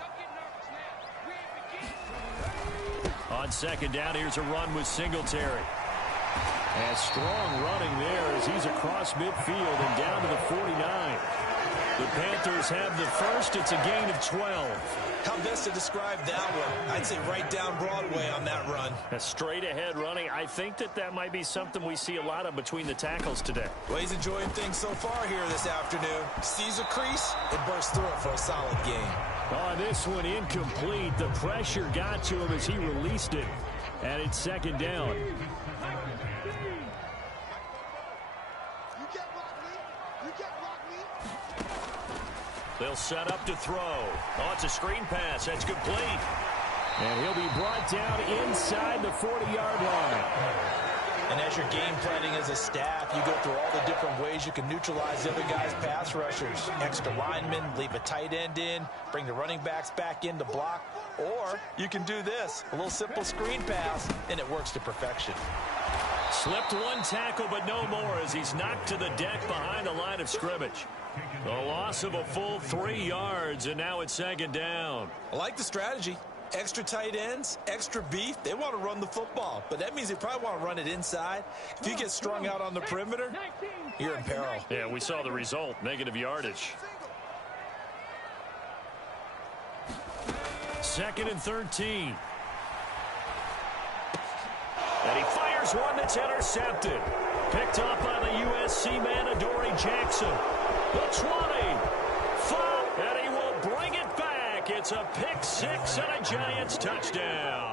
On 2nd down, here's a run with Singletary. And strong running there as he's across midfield and down to the 49. The Panthers have the first. It's a gain of 12. How best to describe that one? I'd say right down Broadway on that run. A straight ahead running. I think that might be something we see a lot of between the tackles today. Well, he's enjoying things so far here this afternoon. Sees a crease and bursts through it for a solid game. On this one, incomplete. The pressure got to him as he released it. And it's 2nd down. They'll set up to throw. Oh, it's a screen pass. That's complete. And he'll be brought down inside the 40-yard line. And as you're game planning as a staff, you go through all the different ways you can neutralize the other guy's pass rushers. Extra linemen, leave a tight end in, bring the running backs back in to block. Or you can do this, a little simple screen pass, and it works to perfection. Slipped one tackle, but no more as he's knocked to the deck behind the line of scrimmage. The loss of a full 3 yards, and now it's 2nd down. I like the strategy. extra tight ends, extra beef. They want to run the football, but that means they probably want to run it inside. If you get strung out on the perimeter, you're in peril. Yeah, we saw the result, negative yardage. 2nd and 13. And he fires one that's intercepted. Picked off by the USC man, Adoree Jackson. The 20. 5, and he will bring it back. It's a pick 6 and a Giants touchdown.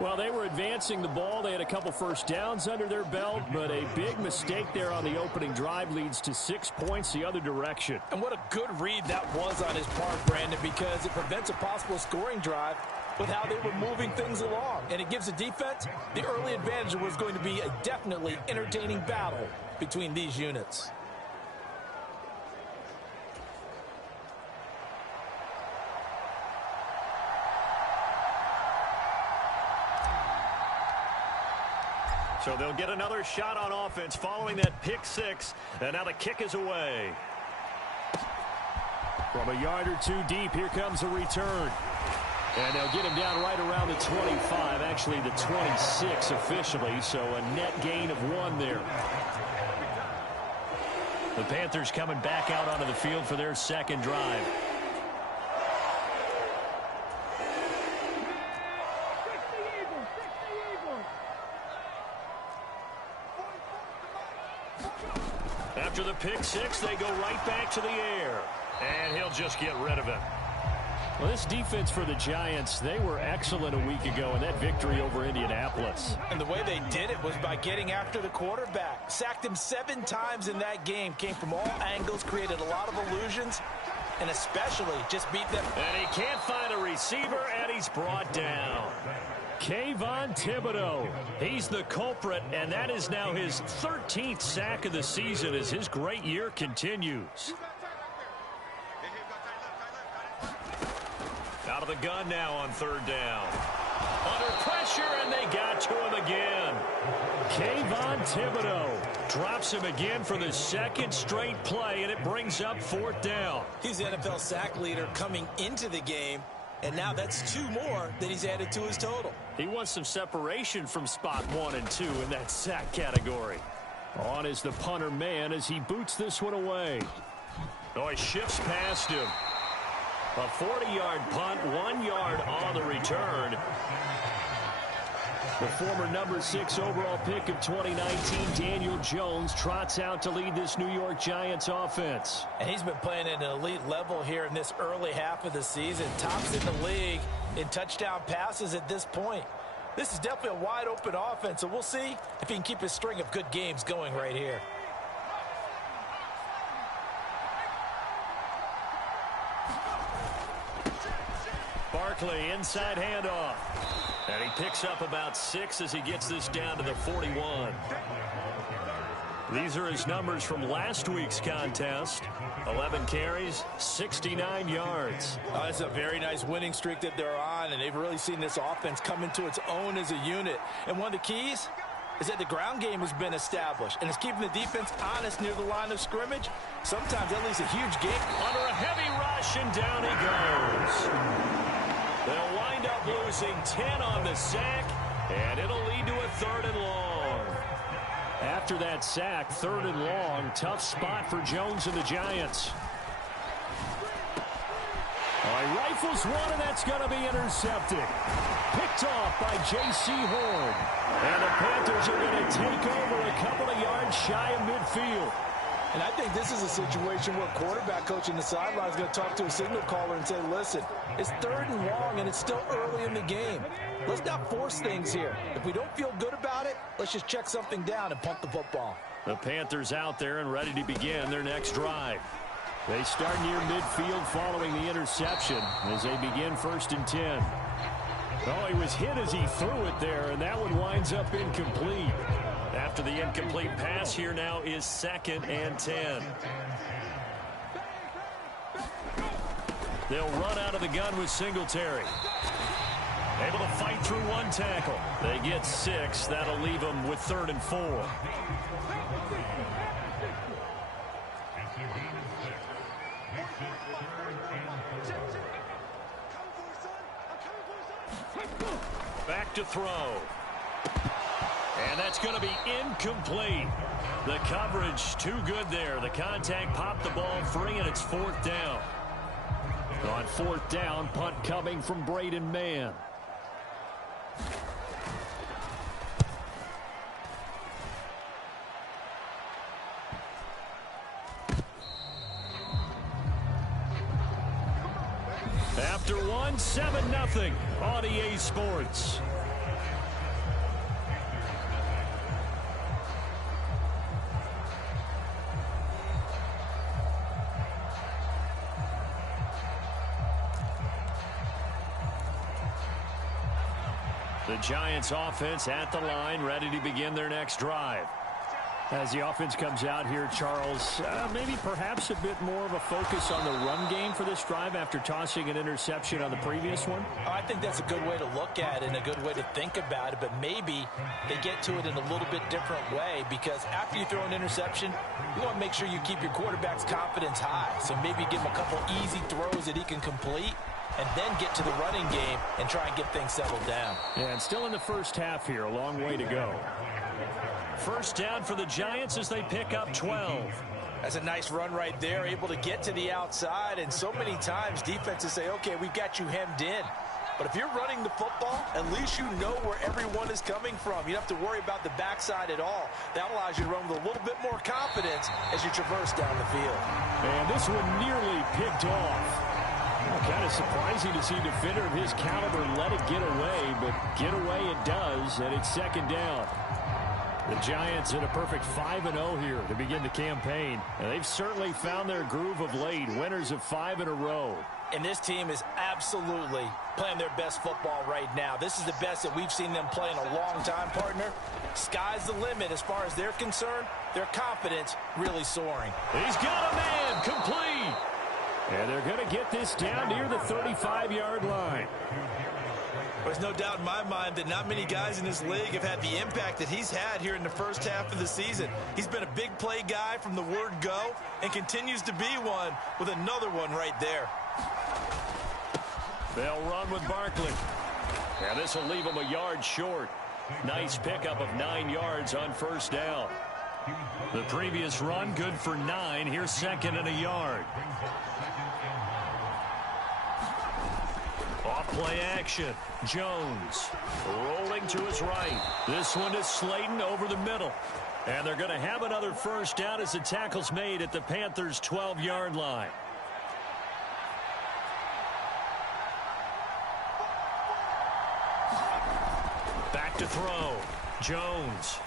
Well, they were advancing the ball. They had a couple first downs under their belt, but a big mistake there on the opening drive leads to 6 points the other direction. And what a good read that was on his part, Brandon, because it prevents a possible scoring drive with how they were moving things along. And it gives the defense the early advantage. Was going to be a definitely entertaining battle between these units. So they'll get another shot on offense following that pick 6. And now the kick is away. From a yard or two deep, here comes a return. And they'll get him down right around the 25, actually the 26 officially, so a net gain of 1 there. The Panthers coming back out onto the field for their second drive. After the pick 6, they go right back to the air. And he'll just get rid of it. Well, this defense for the Giants, they were excellent a week ago in that victory over Indianapolis. And the way they did it was by getting after the quarterback. Sacked him 7 times in that game. Came from all angles, created a lot of illusions, and especially just beat them. And he can't find a receiver, and he's brought down. Kayvon Thibodeau. He's the culprit, and that is now his 13th sack of the season as his great year continues. Out of the gun now on 3rd down. Under pressure, and they got to him again. Kayvon Thibodeau drops him again for the 2nd straight play, and it brings up 4th down. He's the NFL sack leader coming into the game, and now that's 2 more that he's added to his total. He wants some separation from spot 1 and 2 in that sack category. On is the punter man as he boots this one away. Oh, he shifts past him. A 40-yard punt, 1 yard on the return. The former number 6 overall pick of 2019, Daniel Jones, trots out to lead this New York Giants offense. And he's been playing at an elite level here in this early half of the season. Tops in the league in touchdown passes at this point. This is definitely a wide-open offense, so we'll see if he can keep his string of good games going right here. Barkley, inside handoff. And he picks up about 6 as he gets this down to the 41. These are his numbers from last week's contest. 11 carries, 69 yards. It's a very nice winning streak that they're on, and they've really seen this offense come into its own as a unit. And one of the keys is that the ground game has been established, and it's keeping the defense honest near the line of scrimmage. Sometimes that leads a huge game. Under a heavy rush, and down he goes. They'll wind up losing 10 on the sack, and it'll lead to a 3rd and long. After that sack, 3rd and long, tough spot for Jones and the Giants. He rifles one, and that's going to be intercepted. Picked off by J.C. Horn. And the Panthers are going to take over a couple of yards shy of midfield. And I think this is a situation where quarterback coach in the sideline is going to talk to a signal caller and say, listen, it's 3rd and long, and it's still early in the game. Let's not force things here. If we don't feel good about it, let's just check something down and punt the football. The Panthers out there and ready to begin their next drive. They start near midfield following the interception as they begin 1st and 10. Oh, he was hit as he threw it there, and that one winds up incomplete. After the incomplete pass, here now is 2nd and 10. They'll run out of the gun with Singletary. Able to fight through 1 tackle. They get 6. That'll leave them with 3rd and 4. Back to throw. And that's going to be incomplete. The coverage too good there. The contact popped the ball free, and it's 4th down. On 4th down, punt coming from Braden Mann. After one, 7-0 on EA Sports. The Giants offense at the line, ready to begin their next drive. As the offense comes out here, Charles, maybe perhaps a bit more of a focus on the run game for this drive after tossing an interception on the previous one? I think that's a good way to look at it and a good way to think about it, but maybe they get to it in a little bit different way, because after you throw an interception, you want to make sure you keep your quarterback's confidence high. So maybe give him a couple easy throws that he can complete, and then get to the running game and try and get things settled down. Yeah, and still in the first half here, a long way to go. First down for the Giants as they pick up 12. That's a nice run right there, able to get to the outside, and so many times defenses say, okay, we've got you hemmed in. But if you're running the football, at least you know where everyone is coming from. You don't have to worry about the backside at all. That allows you to run with a little bit more confidence as you traverse down the field. And this one nearly picked off. Kind of surprising to see a defender of his caliber let it get away, but get away it does, and it's 2nd down. The Giants in a perfect 5-0 here to begin the campaign. And they've certainly found their groove of late, winners of 5 in a row. And this team is absolutely playing their best football right now. This is the best that we've seen them play in a long time, partner. Sky's the limit as far as they're concerned. Their confidence really soaring. He's got a man, complete. And they're going to get this down near the 35-yard line. There's no doubt in my mind that not many guys in this league have had the impact that he's had here in the first half of the season. He's been a big play guy from the word go and continues to be one with another one right there. They'll run with Barkley. And this will leave him a yard short. Nice pickup of 9 yards on first down. The previous run good for 9. Here's 2nd and a yard. Off play action. Jones rolling to his right. This one is Slayton over the middle. And they're going to have another first down as the tackle's made at the Panthers' 12-yard line. Back to throw. Jones.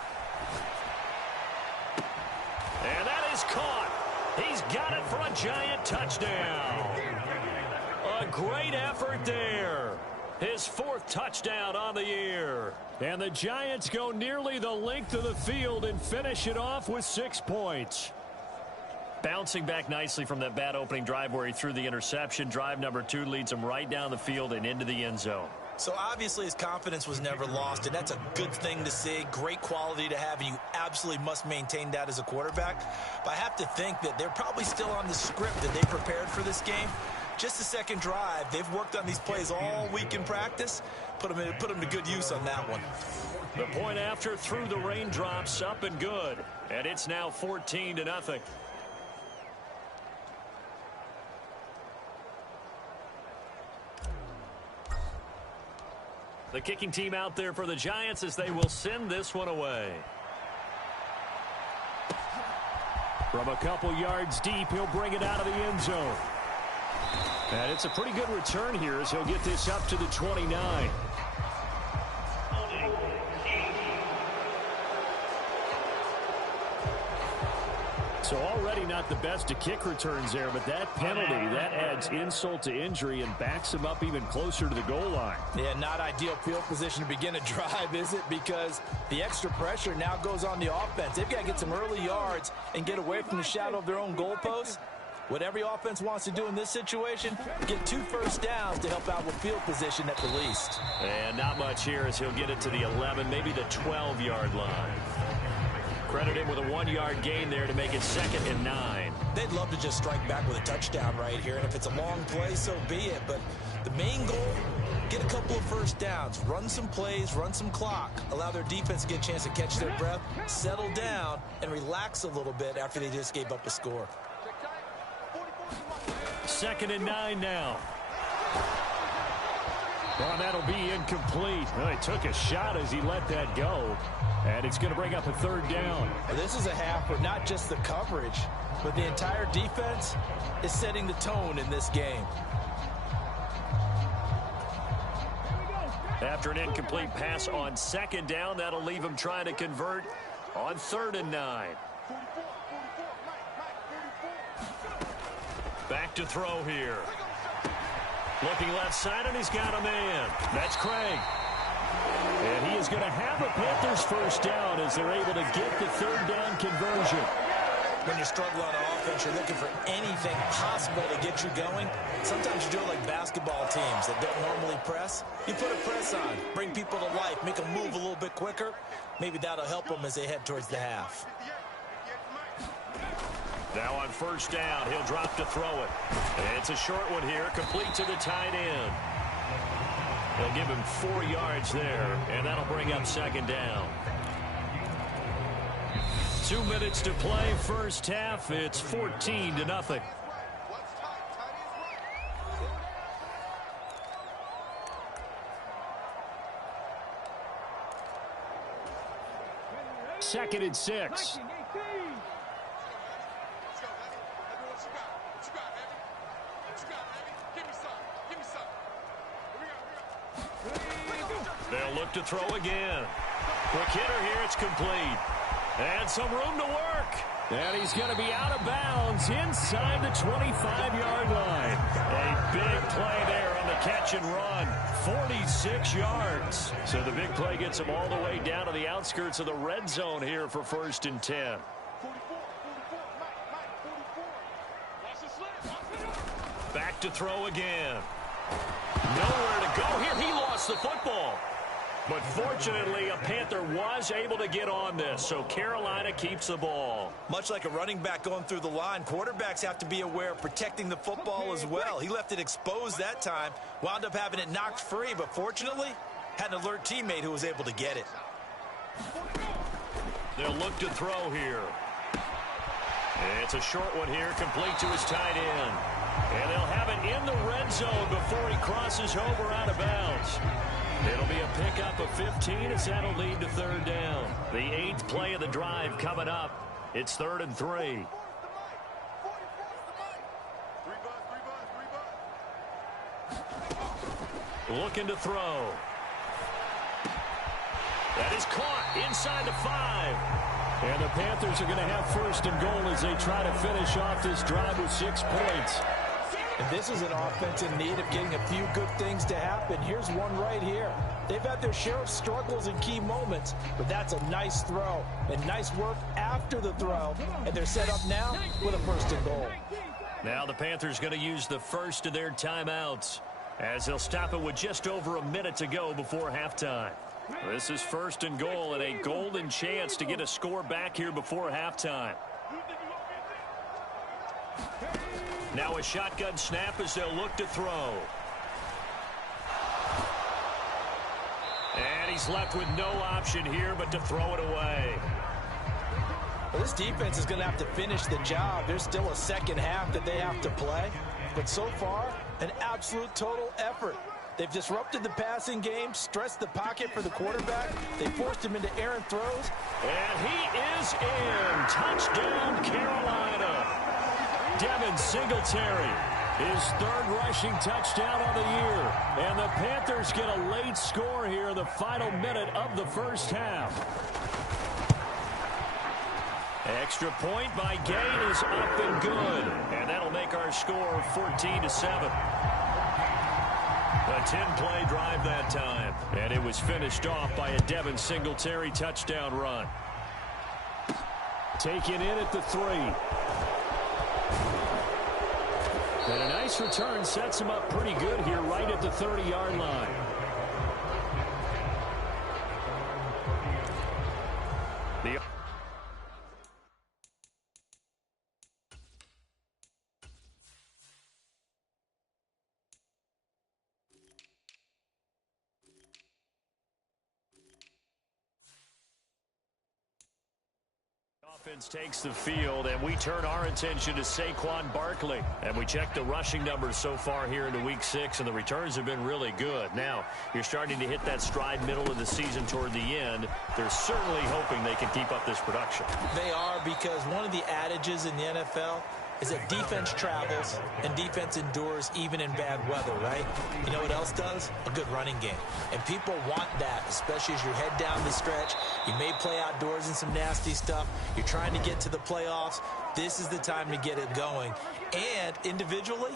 And that is caught. He's got it for a Giant touchdown. A great effort there. His 4th touchdown on the year. And the Giants go nearly the length of the field and finish it off with 6 points. Bouncing back nicely from that bad opening drive where he threw the interception. Drive number 2 leads him right down the field and into the end zone. So obviously his confidence was never lost, and that's a good thing to see. Great quality to have, and you absolutely must maintain that as a quarterback. But I have to think that they're probably still on the script that they prepared for this game. Just the second drive. They've worked on these plays all week in practice. Put them to good use on that one. The point after through the raindrops, up and good. And it's now 14-0. The kicking team out there for the Giants as they will send this one away. From a couple yards deep, he'll bring it out of the end zone. And it's a pretty good return here as he'll get this up to the 29. So already not the best of kick returns there, but that penalty, that adds insult to injury and backs him up even closer to the goal line. Yeah, not ideal field position to begin a drive, is it? Because the extra pressure now goes on the offense. They've got to get some early yards and get away from the shadow of their own goalposts. What every offense wants to do in this situation, get 2 first downs to help out with field position at the least. And not much here as he'll get it to the 11, maybe the 12-yard line. Credit him with a 1-yard gain there to make it 2nd and 9. They'd love to just strike back with a touchdown right here, and if it's a long play, so be it. But the main goal, get a couple of first downs, run some plays, run some clock, allow their defense to get a chance to catch their breath, settle down, and relax a little bit after they just gave up a score. 2nd and 9 now. Well, that'll be incomplete. Well, he took a shot as he let that go. And it's going to bring up a 3rd down. This is a half where not just the coverage, but the entire defense is setting the tone in this game. After an incomplete pass on 2nd down, that'll leave him trying to convert on 3rd and 9. Back to throw here. Looking left side, and he's got a man. That's Craig. And he is going to have a Panthers first down as they're able to get the 3rd down conversion. When you struggle on offense, you're looking for anything possible to get you going. Sometimes you do it like basketball teams that don't normally press. You put a press on, bring people to life, make them move a little bit quicker. Maybe that'll help them as they head towards the half. Now on 1st down, he'll drop to throw it. It's a short one here, complete to the tight end. They'll give him 4 yards there, and that'll bring up 2nd down. 2 minutes to play, first half. It's 14-0. Second and 6. They'll look to throw again. Quick hitter here, it's complete. And some room to work. And he's going to be out of bounds inside the 25-yard line. A big play there on the catch and run. 46 yards. So the big play gets him all the way down to the outskirts of the red zone here for 1st and 10. Back to throw again. Nowhere to go here. He lost the football. But fortunately, a Panther was able to get on this, so Carolina keeps the ball. Much like a running back going through the line, quarterbacks have to be aware of protecting the football as well. He left it exposed that time, wound up having it knocked free, but fortunately, had an alert teammate who was able to get it. They'll look to throw here. It's a short one here, complete to his tight end. And they'll have it in the red zone before he crosses over out of bounds. It'll be a pickup of 15 as that'll lead to 3rd down. The 8th play of the drive coming up. It's 3rd and 3. Looking to throw. That is caught inside the 5. And the Panthers are going to have 1st and goal as they try to finish off this drive with 6 points. And this is an offense in need of getting a few good things to happen. Here's one right here. They've had their share of struggles in key moments, but that's a nice throw and nice work after the throw. And they're set up now with a 1st and goal. Now the Panthers going to use the first of their timeouts as they'll stop it with just over a minute to go before halftime. This is 1st and goal and a golden chance to get a score back here before halftime. Now a shotgun snap as they'll look to throw. And he's left with no option here but to throw it away. Well, this defense is going to have to finish the job. There's still a 2nd half that they have to play. But so far, an absolute total effort. They've disrupted the passing game, stressed the pocket for the quarterback. They forced him into errant throws. And he is in. Touchdown, Carolina. Devin Singletary, his 3rd rushing touchdown on the year. And the Panthers get a late score here in the final minute of the 1st half. Extra point by Gay is up and good. And that'll make our score 14-7. A 10-play drive that time. And it was finished off by a Devin Singletary touchdown run. Taken in at the 3. And a nice return sets him up pretty good here right at the 30-yard line. Offense takes the field, and we turn our attention to Saquon Barkley. And we check the rushing numbers so far here into Week 6, and the returns have been really good. Now, you're starting to hit that stride middle of the season toward the end. They're certainly hoping they can keep up this production. They are, because one of the adages in the NFL is that defense travels and defense endures even in bad weather, right? You know what else does? A good running game. And people want that, especially as you head down the stretch. You may play outdoors in some nasty stuff. You're trying to get to the playoffs. This is the time to get it going. And individually,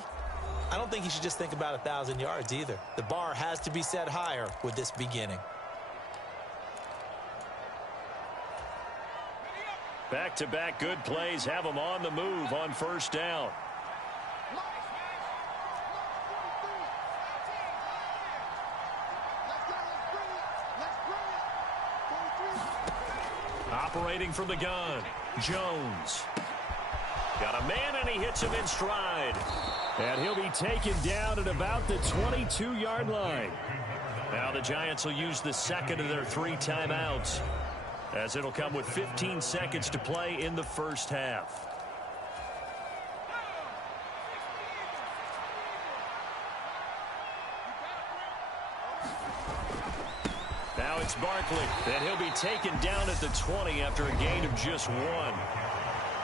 I don't think you should just think about 1,000 yards either. The bar has to be set higher with this beginning. Back-to-back good plays have them on the move on first down. Operating from the gun, Jones. Got a man, and he hits him in stride. And he'll be taken down at about the 22-yard line. Now the Giants will use the second of their 3 timeouts, as it'll come with 15 seconds to play in the first half. Now it's Barkley, and he'll be taken down at the 20 after a gain of just 1.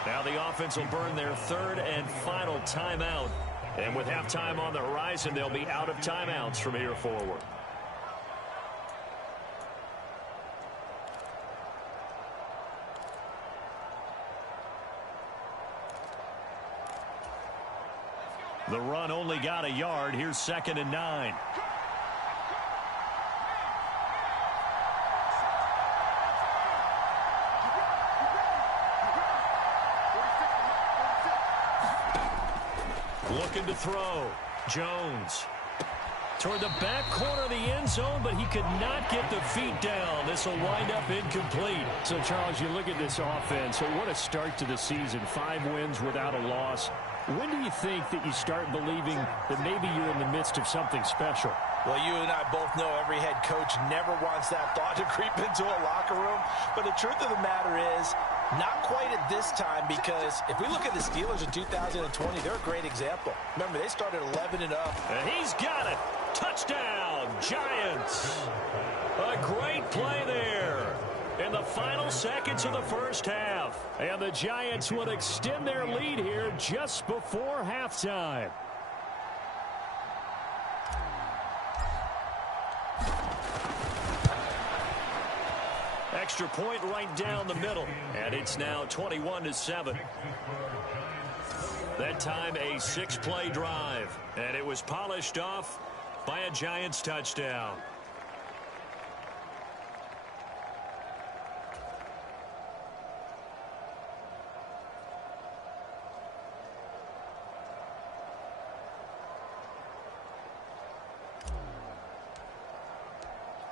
Now the offense will burn their 3rd and final timeout. And with halftime on the horizon, they'll be out of timeouts from here forward. The run only got a yard. Here's 2nd and 9. Looking to throw. Jones. Toward the back corner of the end zone, but he could not get the feet down. This will wind up incomplete. So, Charles, you look at this offense. So what a start to the season. 5 wins without a loss. When do you think that you start believing that maybe you're in the midst of something special? Well, you and I both know every head coach never wants that thought to creep into a locker room. But the truth of the matter is, not quite at this time, because if we look at the Steelers in 2020, they're a great example. Remember, they started 11-0. And he's got it. Touchdown, Giants. A great play there in the final seconds of the first half. And the Giants will extend their lead here just before halftime. Extra point right down the middle. And it's now 21-7. That time a 6-play drive. And it was polished off by a Giants touchdown.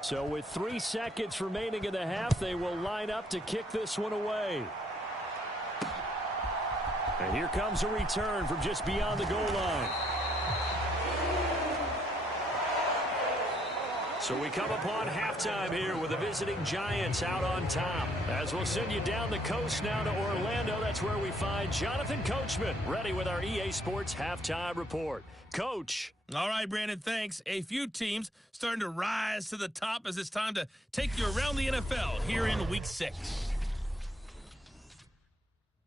So with 3 seconds remaining in the half, they will line up to kick this one away. And here comes a return from just beyond the goal line. So we come upon halftime here with the visiting Giants out on top. As we'll send you down the coast now to Orlando, that's where we find Jonathan Coachman, ready with our EA Sports Halftime Report. Coach. All right, Brandon, thanks. A few teams starting to rise to the top as it's time to take you around the NFL here in Week 6.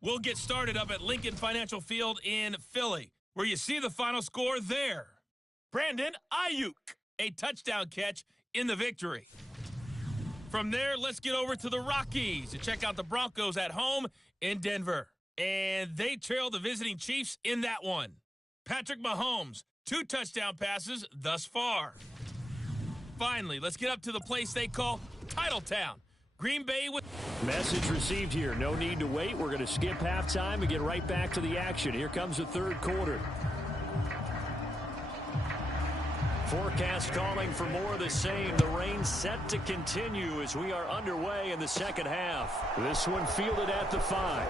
We'll get started up at Lincoln Financial Field in Philly, where you see the final score there. Brandon Ayuk, a touchdown catch in the victory. From there, let's get over to the Rockies to check out the Broncos at home in Denver. And they trail the visiting Chiefs in that one. Patrick Mahomes, 2 touchdown passes thus far. Finally, let's get up to the place they call Titletown. Green Bay with... Message received here. No need to wait. We're going to skip halftime and get right back to the action. Here comes the 3rd quarter. Forecast calling for more of the same. The rain set to continue as we are underway in the second half. This one fielded at the 5.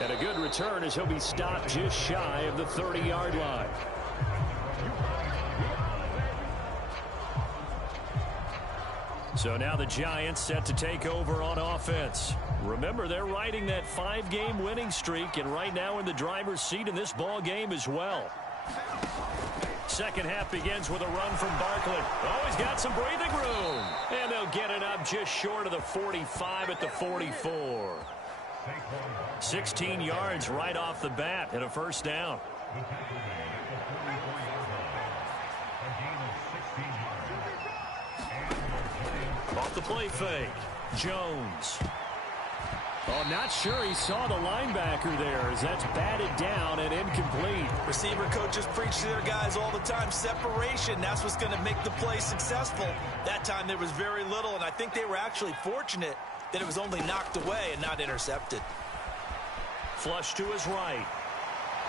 And a good return as he'll be stopped just shy of the 30-yard line. So now the Giants set to take over on offense. Remember, they're riding that 5-game winning streak, and right now in the driver's seat in this ball game as well. Second half begins with a run from Barkley. Oh, he's got some breathing room. And they'll get it up just short of the 45 at the 44. 16 yards right off the bat and a first down. Off the play fake. Jones. Oh, not sure he saw the linebacker there as that's batted down and incomplete. Receiver coaches preach to their guys all the time. Separation, that's what's going to make the play successful. That time there was very little, and I think they were actually fortunate that it was only knocked away and not intercepted. Flush to his right.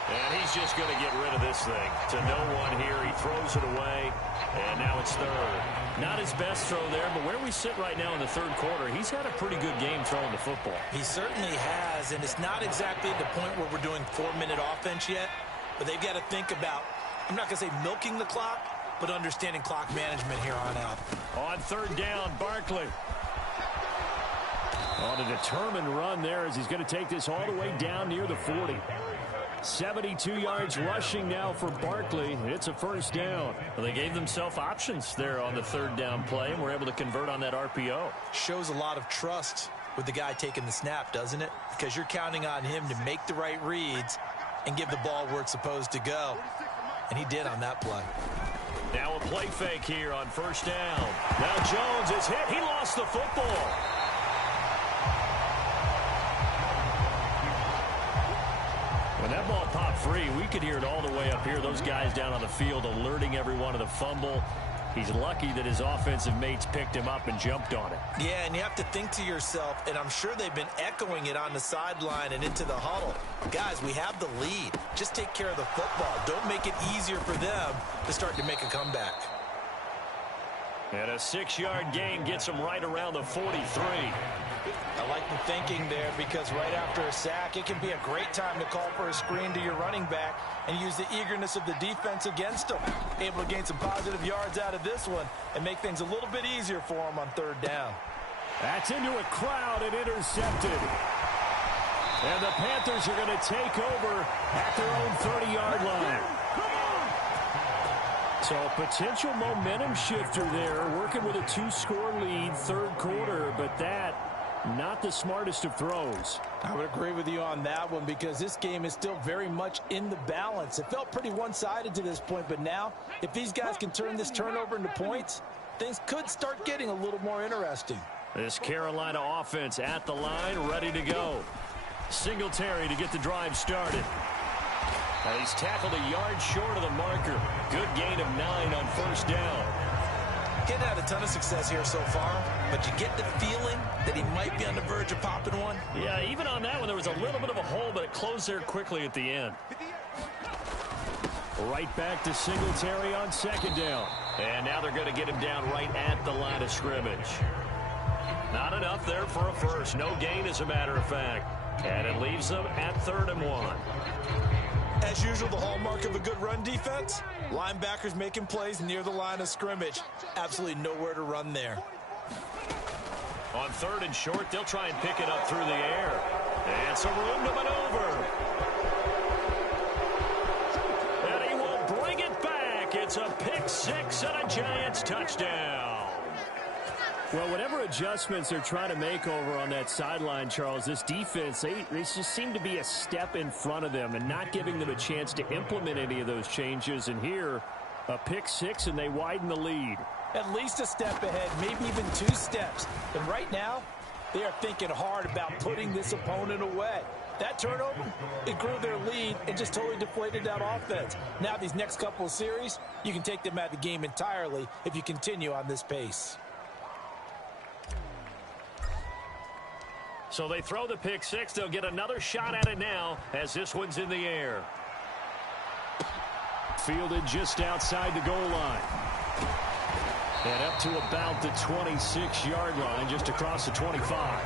And he's just going to get rid of this thing. To no one here. He throws it away. And now it's third. Not his best throw there, but where we sit right now in the third quarter, he's had a pretty good game throwing the football. He certainly has, and it's not exactly at the point where we're doing 4-minute offense yet, but they've got to think about, I'm not going to say milking the clock, but understanding clock management here on out. On third down, Barkley. On a determined run there as he's going to take this all the way down near the 40. 72 yards rushing now for Barkley. It's a first down. Well, they gave themselves options there on the third down play and were able to convert on that RPO. Shows a lot of trust with the guy taking the snap, doesn't it? Because you're counting on him to make the right reads and give the ball where it's supposed to go. And he did on that play. Now a play fake here on first down. Now Jones is hit. He lost the football. When that ball popped free, we could hear it all the way up here. Those guys down on the field alerting everyone of the fumble. He's lucky that his offensive mates picked him up and jumped on it. Yeah, and you have to think to yourself, and I'm sure they've been echoing it on the sideline and into the huddle. Guys, we have the lead. Just take care of the football. Don't make it easier for them to start to make a comeback. And a 6-yard gain gets him right around the 43. I like the thinking there because right after a sack, it can be a great time to call for a screen to your running back and use the eagerness of the defense against him. Able to gain some positive yards out of this one and make things a little bit easier for him on third down. That's into a crowd and intercepted. And the Panthers are going to take over at their own 30-yard line. So a potential momentum shifter there, working with a 2-score lead, third quarter, but that not the smartest of throws. I would agree with you on that one because this game is still very much in the balance. It felt pretty one-sided to this point, but now if these guys can turn this turnover into points, things could start getting a little more interesting. This Carolina offense at the line, ready to go. Singletary to get the drive started. And he's tackled a yard short of the marker. Good gain of 9 on first down. Getting had a ton of success here so far, but you get the feeling that he might be on the verge of popping one. Yeah, even on that one, there was a little bit of a hole, but it closed there quickly at the end. Right back to Singletary on second down. And now they're going to get him down right at the line of scrimmage. Not enough there for a first. No gain, as a matter of fact. And it leaves them at 3rd and 1. As usual, the hallmark of a good run defense, linebackers making plays near the line of scrimmage. Absolutely nowhere to run there. On 3rd and short, they'll try and pick it up through the air. And some room to maneuver. And he will bring it back. It's a pick 6 and a Giants touchdown. Well, whatever adjustments they're trying to make over on that sideline, Charles, this defense, they just seem to be a step in front of them and not giving them a chance to implement any of those changes. And here, a pick 6, and they widen the lead. At least a step ahead, maybe even 2 steps. And right now, they are thinking hard about putting this opponent away. That turnover, it grew their lead and just totally deflated that offense. Now these next couple of series, you can take them out of the game entirely if you continue on this pace. So they throw the pick 6. They'll get another shot at it now as this one's in the air. Fielded just outside the goal line. And up to about the 26-yard line, just across the 25.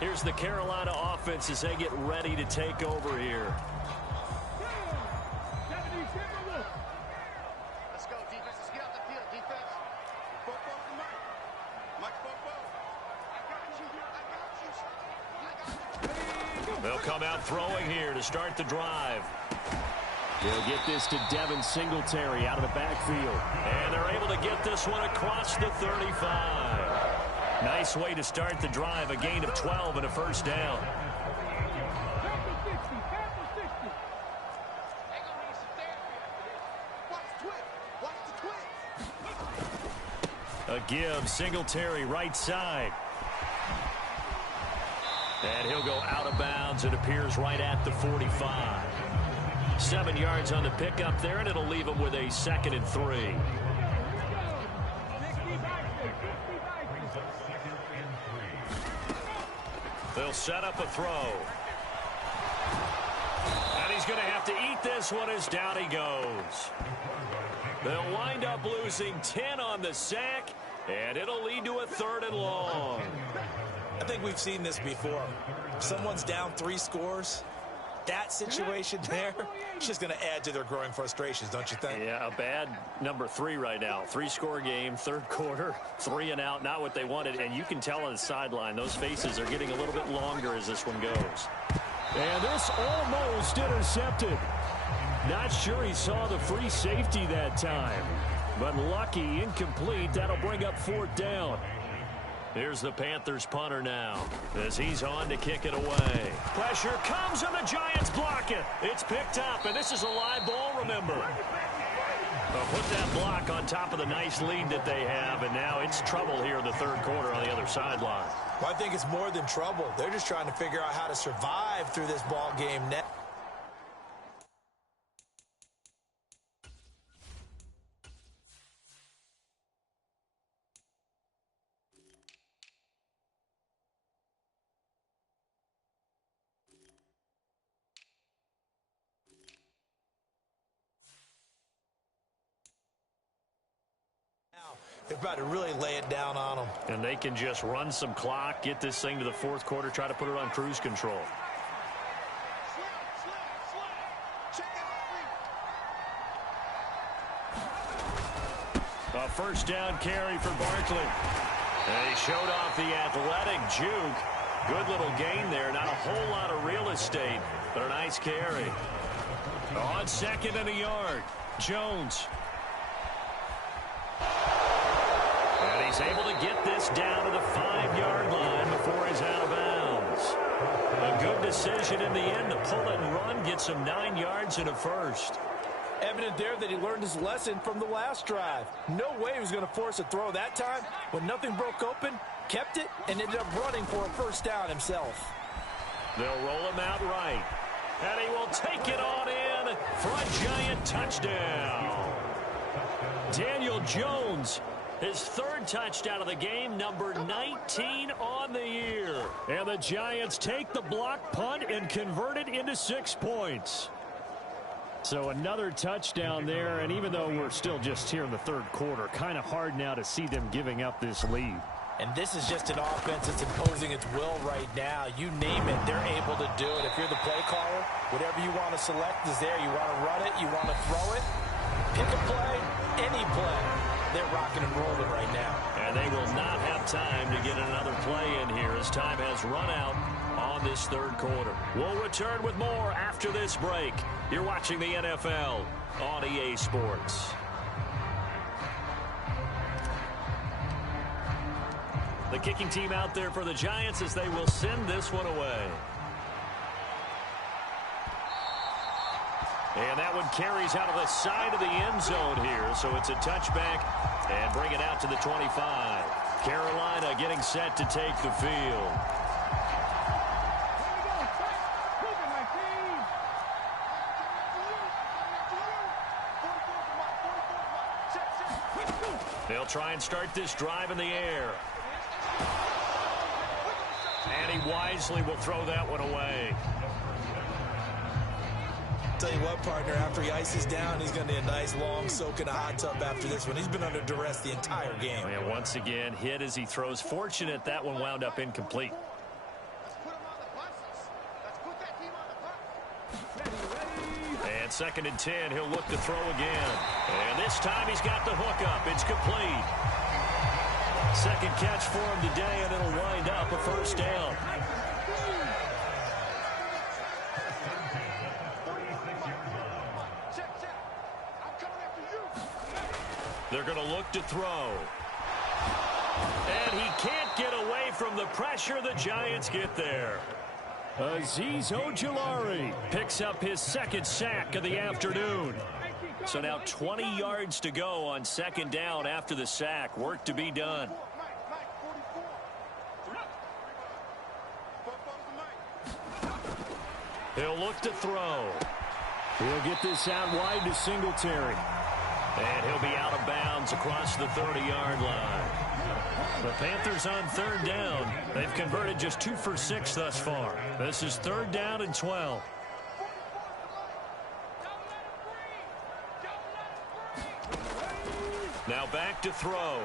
Here's the Carolina offense as they get ready to take over here. out throwing here to start the drive. He'll get this to Devin Singletary out of the backfield. And they're able to get this one across the 35. Nice way to start the drive, a gain of 12 and a first down. A give, Singletary right side. And he'll go out of bounds. It appears right at the 45. 7 yards on the pickup there, and it'll leave him with a 2nd and 3. They'll set up a throw. And he's going to have to eat this one as down he goes. They'll wind up losing 10 on the sack, and it'll lead to a 3rd and long. I think we've seen this before. Someone's down 3 scores. That situation there, it's just going to add to their growing frustrations, don't you think? Yeah, a bad number 3 right now. 3-score game, 3rd quarter, 3 and out, not what they wanted. And you can tell on the sideline, those faces are getting a little bit longer as this one goes. And this almost intercepted. Not sure he saw the free safety that time. But lucky, incomplete. That'll bring up 4th down. Here's the Panthers punter now as he's on to kick it away. Pressure comes and the Giants block it. It's picked up, and this is a live ball, remember. They'll put that block on top of the nice lead that they have, and now it's trouble here in the 3rd quarter on the other sideline. Well, I think it's more than trouble. They're just trying to figure out how to survive through this ball game net. They're about to really lay it down on them. And they can just run some clock, get this thing to the 4th quarter, try to put it on cruise control. A 1st down carry for Barkley. And he showed off the athletic juke. Good little gain there. Not a whole lot of real estate, but a nice carry. On 2nd and a yard, Jones. And he's able to get this down to the 5-yard line before he's out of bounds. A good decision in the end to pull it and run, get some 9 yards and a first. Evident there that he learned his lesson from the last drive. No way he was going to force a throw that time. When nothing broke open, kept it, and ended up running for a 1st down himself. They'll roll him out right. And he will take it on in for a Giant touchdown. Daniel Jones, his 3rd touchdown of the game, number 19 on the year. And the Giants take the block punt and convert it into 6 points. So another touchdown there, and even though we're still just here in the 3rd quarter, kind of hard now to see them giving up this lead. And this is just an offense that's imposing its will right now. You name it, they're able to do it. If you're the play caller, whatever you want to select is there. You want to run it, you want to throw it, pick a play, any play. They're rocking and rolling right now. And they will not have time to get another play in here as time has run out on this 3rd quarter. We'll return with more after this break. You're watching the NFL on EA Sports. The kicking team out there for the Giants as they will send this one away. And that one carries out of the side of the end zone here, so it's a touchback and bring it out to the 25. Carolina getting set to take the field. They'll try and start this drive in the air. And he wisely will throw that one away. Tell you what, partner, after he ices down, he's going to need a nice long soak in a hot tub after this one. He's been under duress the entire game. And once again, hit as he throws. Fortunate that one wound up incomplete. And 2nd and 10, he'll look to throw again. And this time he's got the hook up. It's complete. 2nd catch for him today, and it'll wind up a 1st down. They're going to look to throw. And he can't get away from the pressure the Giants get there. Azeez Ojulari picks up his second sack of the afternoon. So now 20 yards to go on second down after the sack. Work to be done. He'll look to throw. He'll get this out wide to Singletary. And he'll be out of bounds across the 30-yard line. The Panthers on third down. They've converted just 2 for 6 thus far. This is third down and 12. Now back to throw.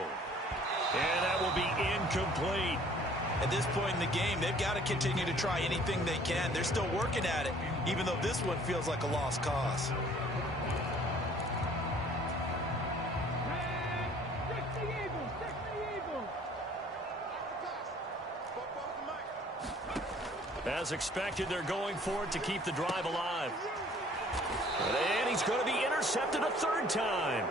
And that will be incomplete. At this point in the game, they've got to continue to try anything they can. They're still working at it, even though this one feels like a lost cause. As expected, they're going for it to keep the drive alive. And he's going to be intercepted a third time.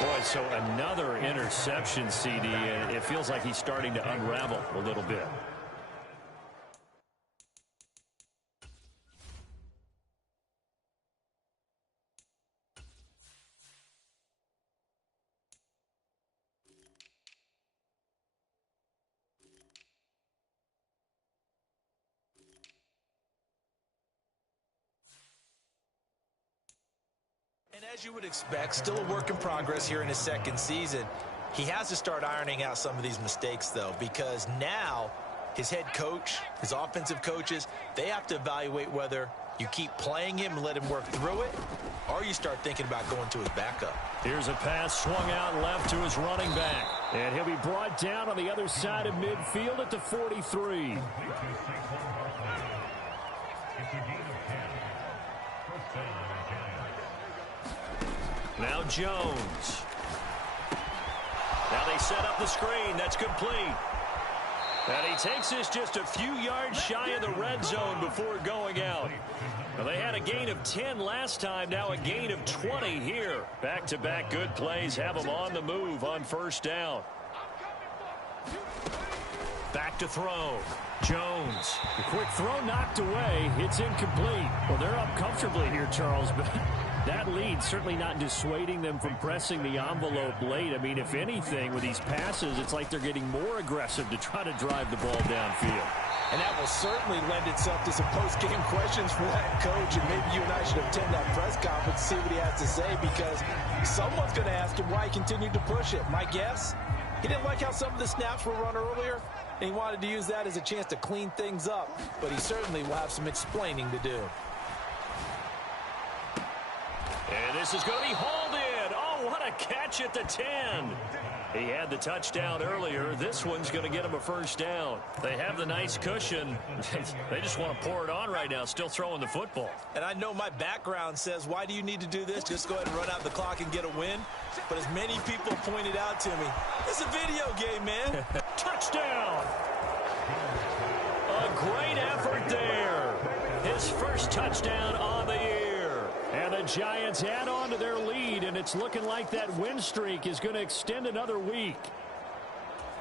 Boy, so another interception, CD, and it feels like he's starting to unravel a little bit. And as you would expect, still a work in progress here in his second season. He has to start ironing out some of these mistakes, though, because now his head coach, his offensive coaches, they have to evaluate whether you keep playing him and let him work through it, or you start thinking about going to his backup. Here's a pass swung out left to his running back. And he'll be brought down on the other side of midfield at the 43. Now Jones. Now they set up the screen. That's complete. And he takes this just a few yards shy of the red zone before going out. Now they had a gain of 10 last time. Now a gain of 20 here. Back-to-back good plays have them on the move on first down. Back to throw. Jones. The quick throw knocked away. It's incomplete. Well, they're up comfortably here, Charles, but that lead certainly not dissuading them from pressing the envelope late. I mean, if anything, with these passes, it's like they're getting more aggressive to try to drive the ball downfield. And that will certainly lend itself to some post-game questions for that coach, and maybe you and I should attend that press conference to see what he has to say, because someone's going to ask him why he continued to push it. My guess, he didn't like how some of the snaps were run earlier, and he wanted to use that as a chance to clean things up, but he certainly will have some explaining to do. And this is going to be hauled in. Oh, what a catch at the 10. He had the touchdown earlier. This one's going to get him a first down. They have the nice cushion. They just want to pour it on right now, still throwing the football. And I know my background says, why do you need to do this? Just go ahead and run out the clock and get a win. But as many people pointed out to me, it's a video game, man. Touchdown. A great effort there. His first touchdown on the year. And the Giants add on to their lead, and it's looking like that win streak is going to extend another week.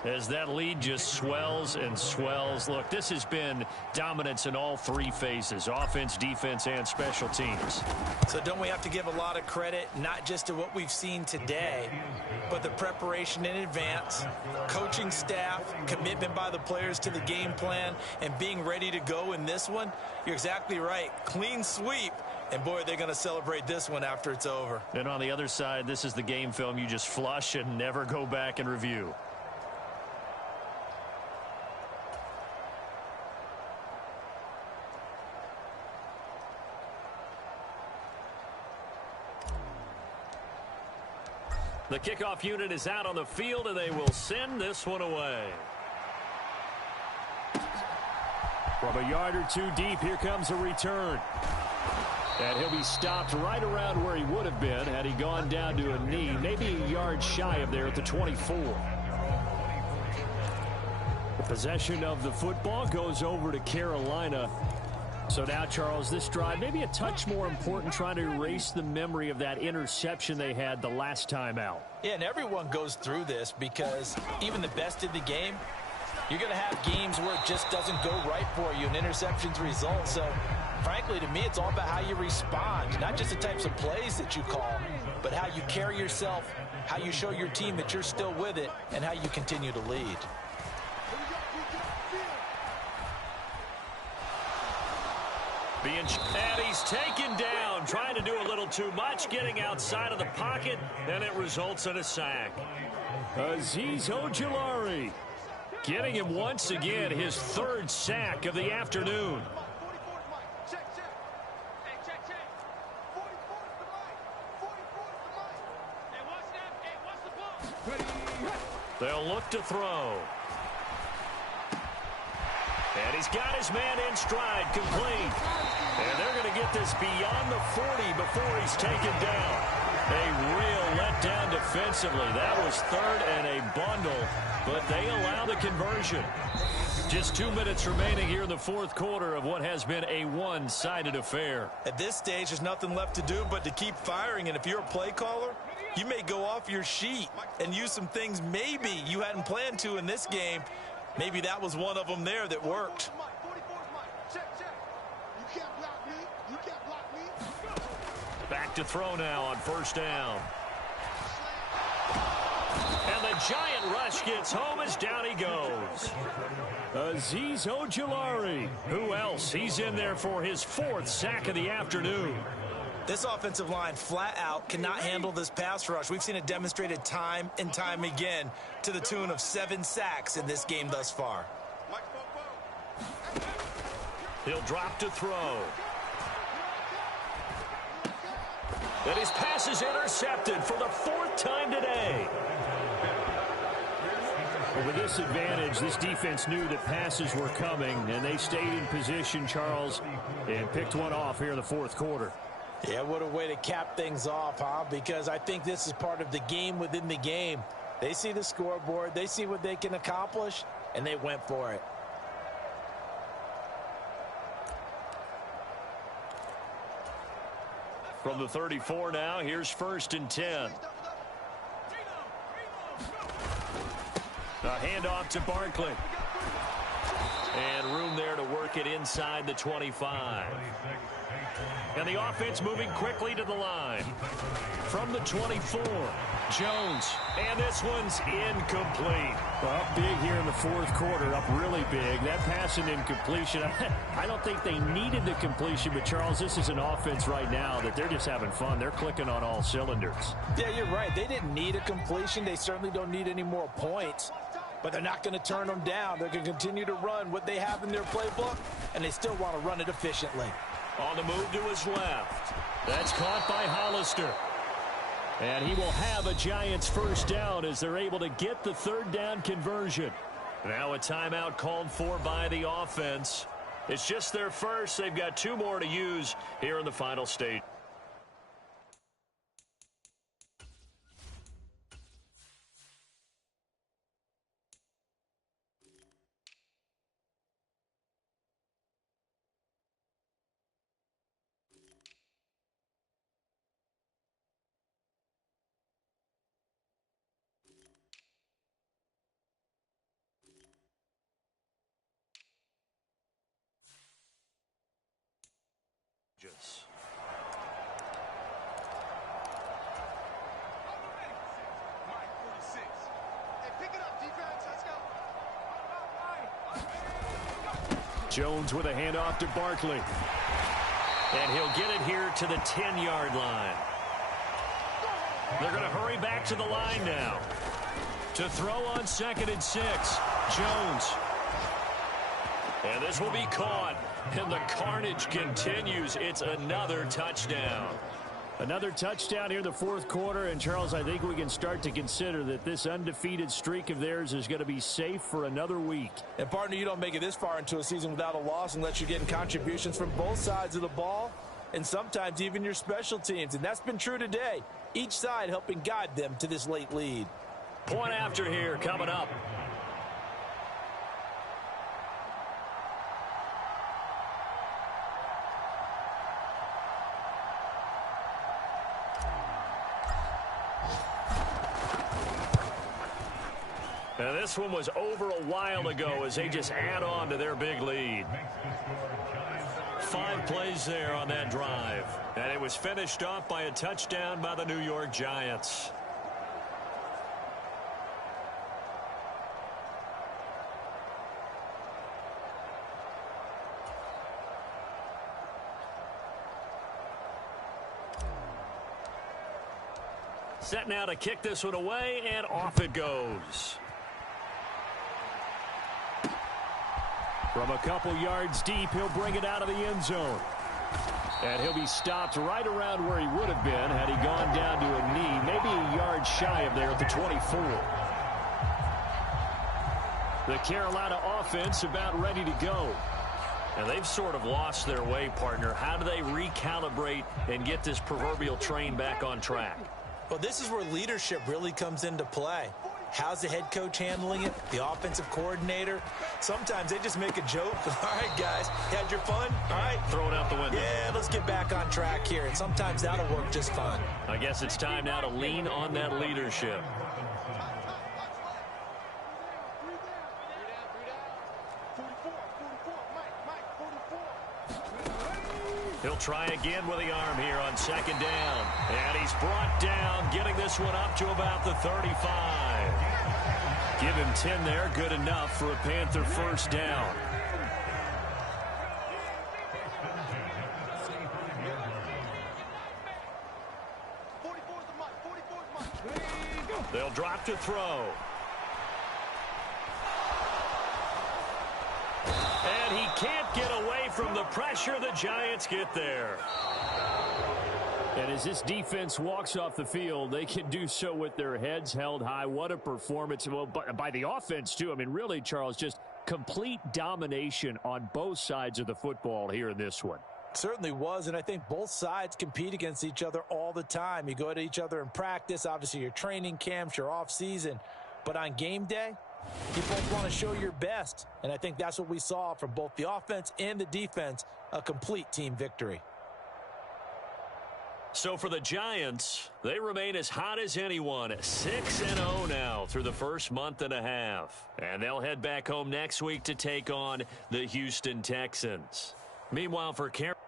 As that lead just swells and swells. Look, this has been dominance in all three phases, offense, defense, and special teams. So don't we have to give a lot of credit, not just to what we've seen today, but the preparation in advance, coaching staff, commitment by the players to the game plan, and being ready to go in this one? You're exactly right. Clean sweep. And, boy, they're going to celebrate this one after it's over. And on the other side, this is the game film you just flush and never go back and review. The kickoff unit is out on the field, and they will send this one away. From a yard or two deep, here comes a return. And he'll be stopped right around where he would have been had he gone down to a knee, maybe a yard shy of there at the 24. The possession of the football goes over to Carolina. So now, Charles, this drive maybe a touch more important, trying to erase the memory of that interception they had the last time out. Yeah, and everyone goes through this because even the best in the game, you're going to have games where it just doesn't go right for you and interceptions result. So, frankly, to me, it's all about how you respond, not just the types of plays that you call, but how you carry yourself, how you show your team that you're still with it, and how you continue to lead. And he's taken down, trying to do a little too much, getting outside of the pocket, and it results in a sack. Azeez Ojulari Getting him once again, his third sack of the afternoon. They'll look to throw. And he's got his man in stride, complete. And they're going to get this beyond the 40 before he's taken down. A real letdown defensively. That was third and a bundle, but they allow the conversion. Just 2 minutes remaining here in the fourth quarter of what has been a one-sided affair. At this stage, there's nothing left to do but to keep firing, and if you're a play caller, you may go off your sheet and use some things maybe you hadn't planned to in this game. Maybe that was one of them there that worked. Back to throw now on first down. And the giant rush gets home as down he goes. Azeez Ojulari. Who else? He's in there for his fourth sack of the afternoon. This offensive line flat out cannot handle this pass rush. We've seen it demonstrated time and time again to the tune of 7 sacks in this game thus far. He'll drop to throw. And his pass is intercepted for the 4th time today. Well, with this advantage, this defense knew that passes were coming, and they stayed in position, Charles, and picked one off here in the fourth quarter. Yeah, what a way to cap things off, huh? Because I think this is part of the game within the game. They see the scoreboard, they see what they can accomplish, and they went for it. From the 34 now, here's 1st and 10. A handoff to Barkley. And room there to work it inside the 25. And the offense moving quickly to the line. From the 24, Jones. And this one's incomplete. Up big here in the fourth quarter, up really big. That pass and incompletion, I don't think they needed the completion, but Charles, this is an offense right now that they're just having fun. They're clicking on all cylinders. Yeah, you're right. They didn't need a completion. They certainly don't need any more points, but they're not going to turn them down. They're going to continue to run what they have in their playbook, and they still want to run it efficiently. On the move to his left. That's caught by Hollister. And he will have a Giants first down as they're able to get the 3rd down conversion. Now a timeout called for by the offense. It's just their first. They've got 2 more to use here in the final stage. Jones with a handoff to Barkley. And he'll get it here to the 10-yard line. They're going to hurry back to the line now. To throw on 2nd and 6, Jones. And this will be caught. And the carnage continues. It's another touchdown. Another touchdown here in the fourth quarter. And, Charles, I think we can start to consider that this undefeated streak of theirs is going to be safe for another week. And, partner, you don't make it this far into a season without a loss unless you're getting contributions from both sides of the ball and sometimes even your special teams. And that's been true today. Each side helping guide them to this late lead. Point after here coming up. And this one was over a while ago as they just add on to their big lead. 5 plays there on that drive. And it was finished off by a touchdown by the New York Giants. Set now to kick this one away, and off it goes. From a couple yards deep, he'll bring it out of the end zone. And he'll be stopped right around where he would have been had he gone down to a knee, maybe a yard shy of there at the 24. The Carolina offense about ready to go. And they've sort of lost their way, partner. How do they recalibrate and get this proverbial train back on track? Well, this is where leadership really comes into play. How's the head coach handling it? The offensive coordinator? Sometimes they just make a joke. All right, guys, had your fun? All right. Throw it out the window. Yeah, let's get back on track here. And sometimes that'll work just fine. I guess it's time now to lean on that leadership. He'll try again with the arm here on second down. And he's brought down, getting this one up to about the 35. Give him 10 there, good enough for a Panther first down. They'll drop to throw. And he can't get away from the pressure. The Giants get there. And as this defense walks off the field, they can do so with their heads held high. What a performance. Well, by the offense, too. I mean, really, Charles, just complete domination on both sides of the football here in this one. Certainly was, and I think both sides compete against each other all the time. You go to each other in practice, obviously your training camps, your off-season. But on game day, you both want to show your best. And I think that's what we saw from both the offense and the defense, a complete team victory. So for the Giants, they remain as hot as anyone, 6-0 now through the first month and a half. And they'll head back home next week to take on the Houston Texans. Meanwhile, for Carolina,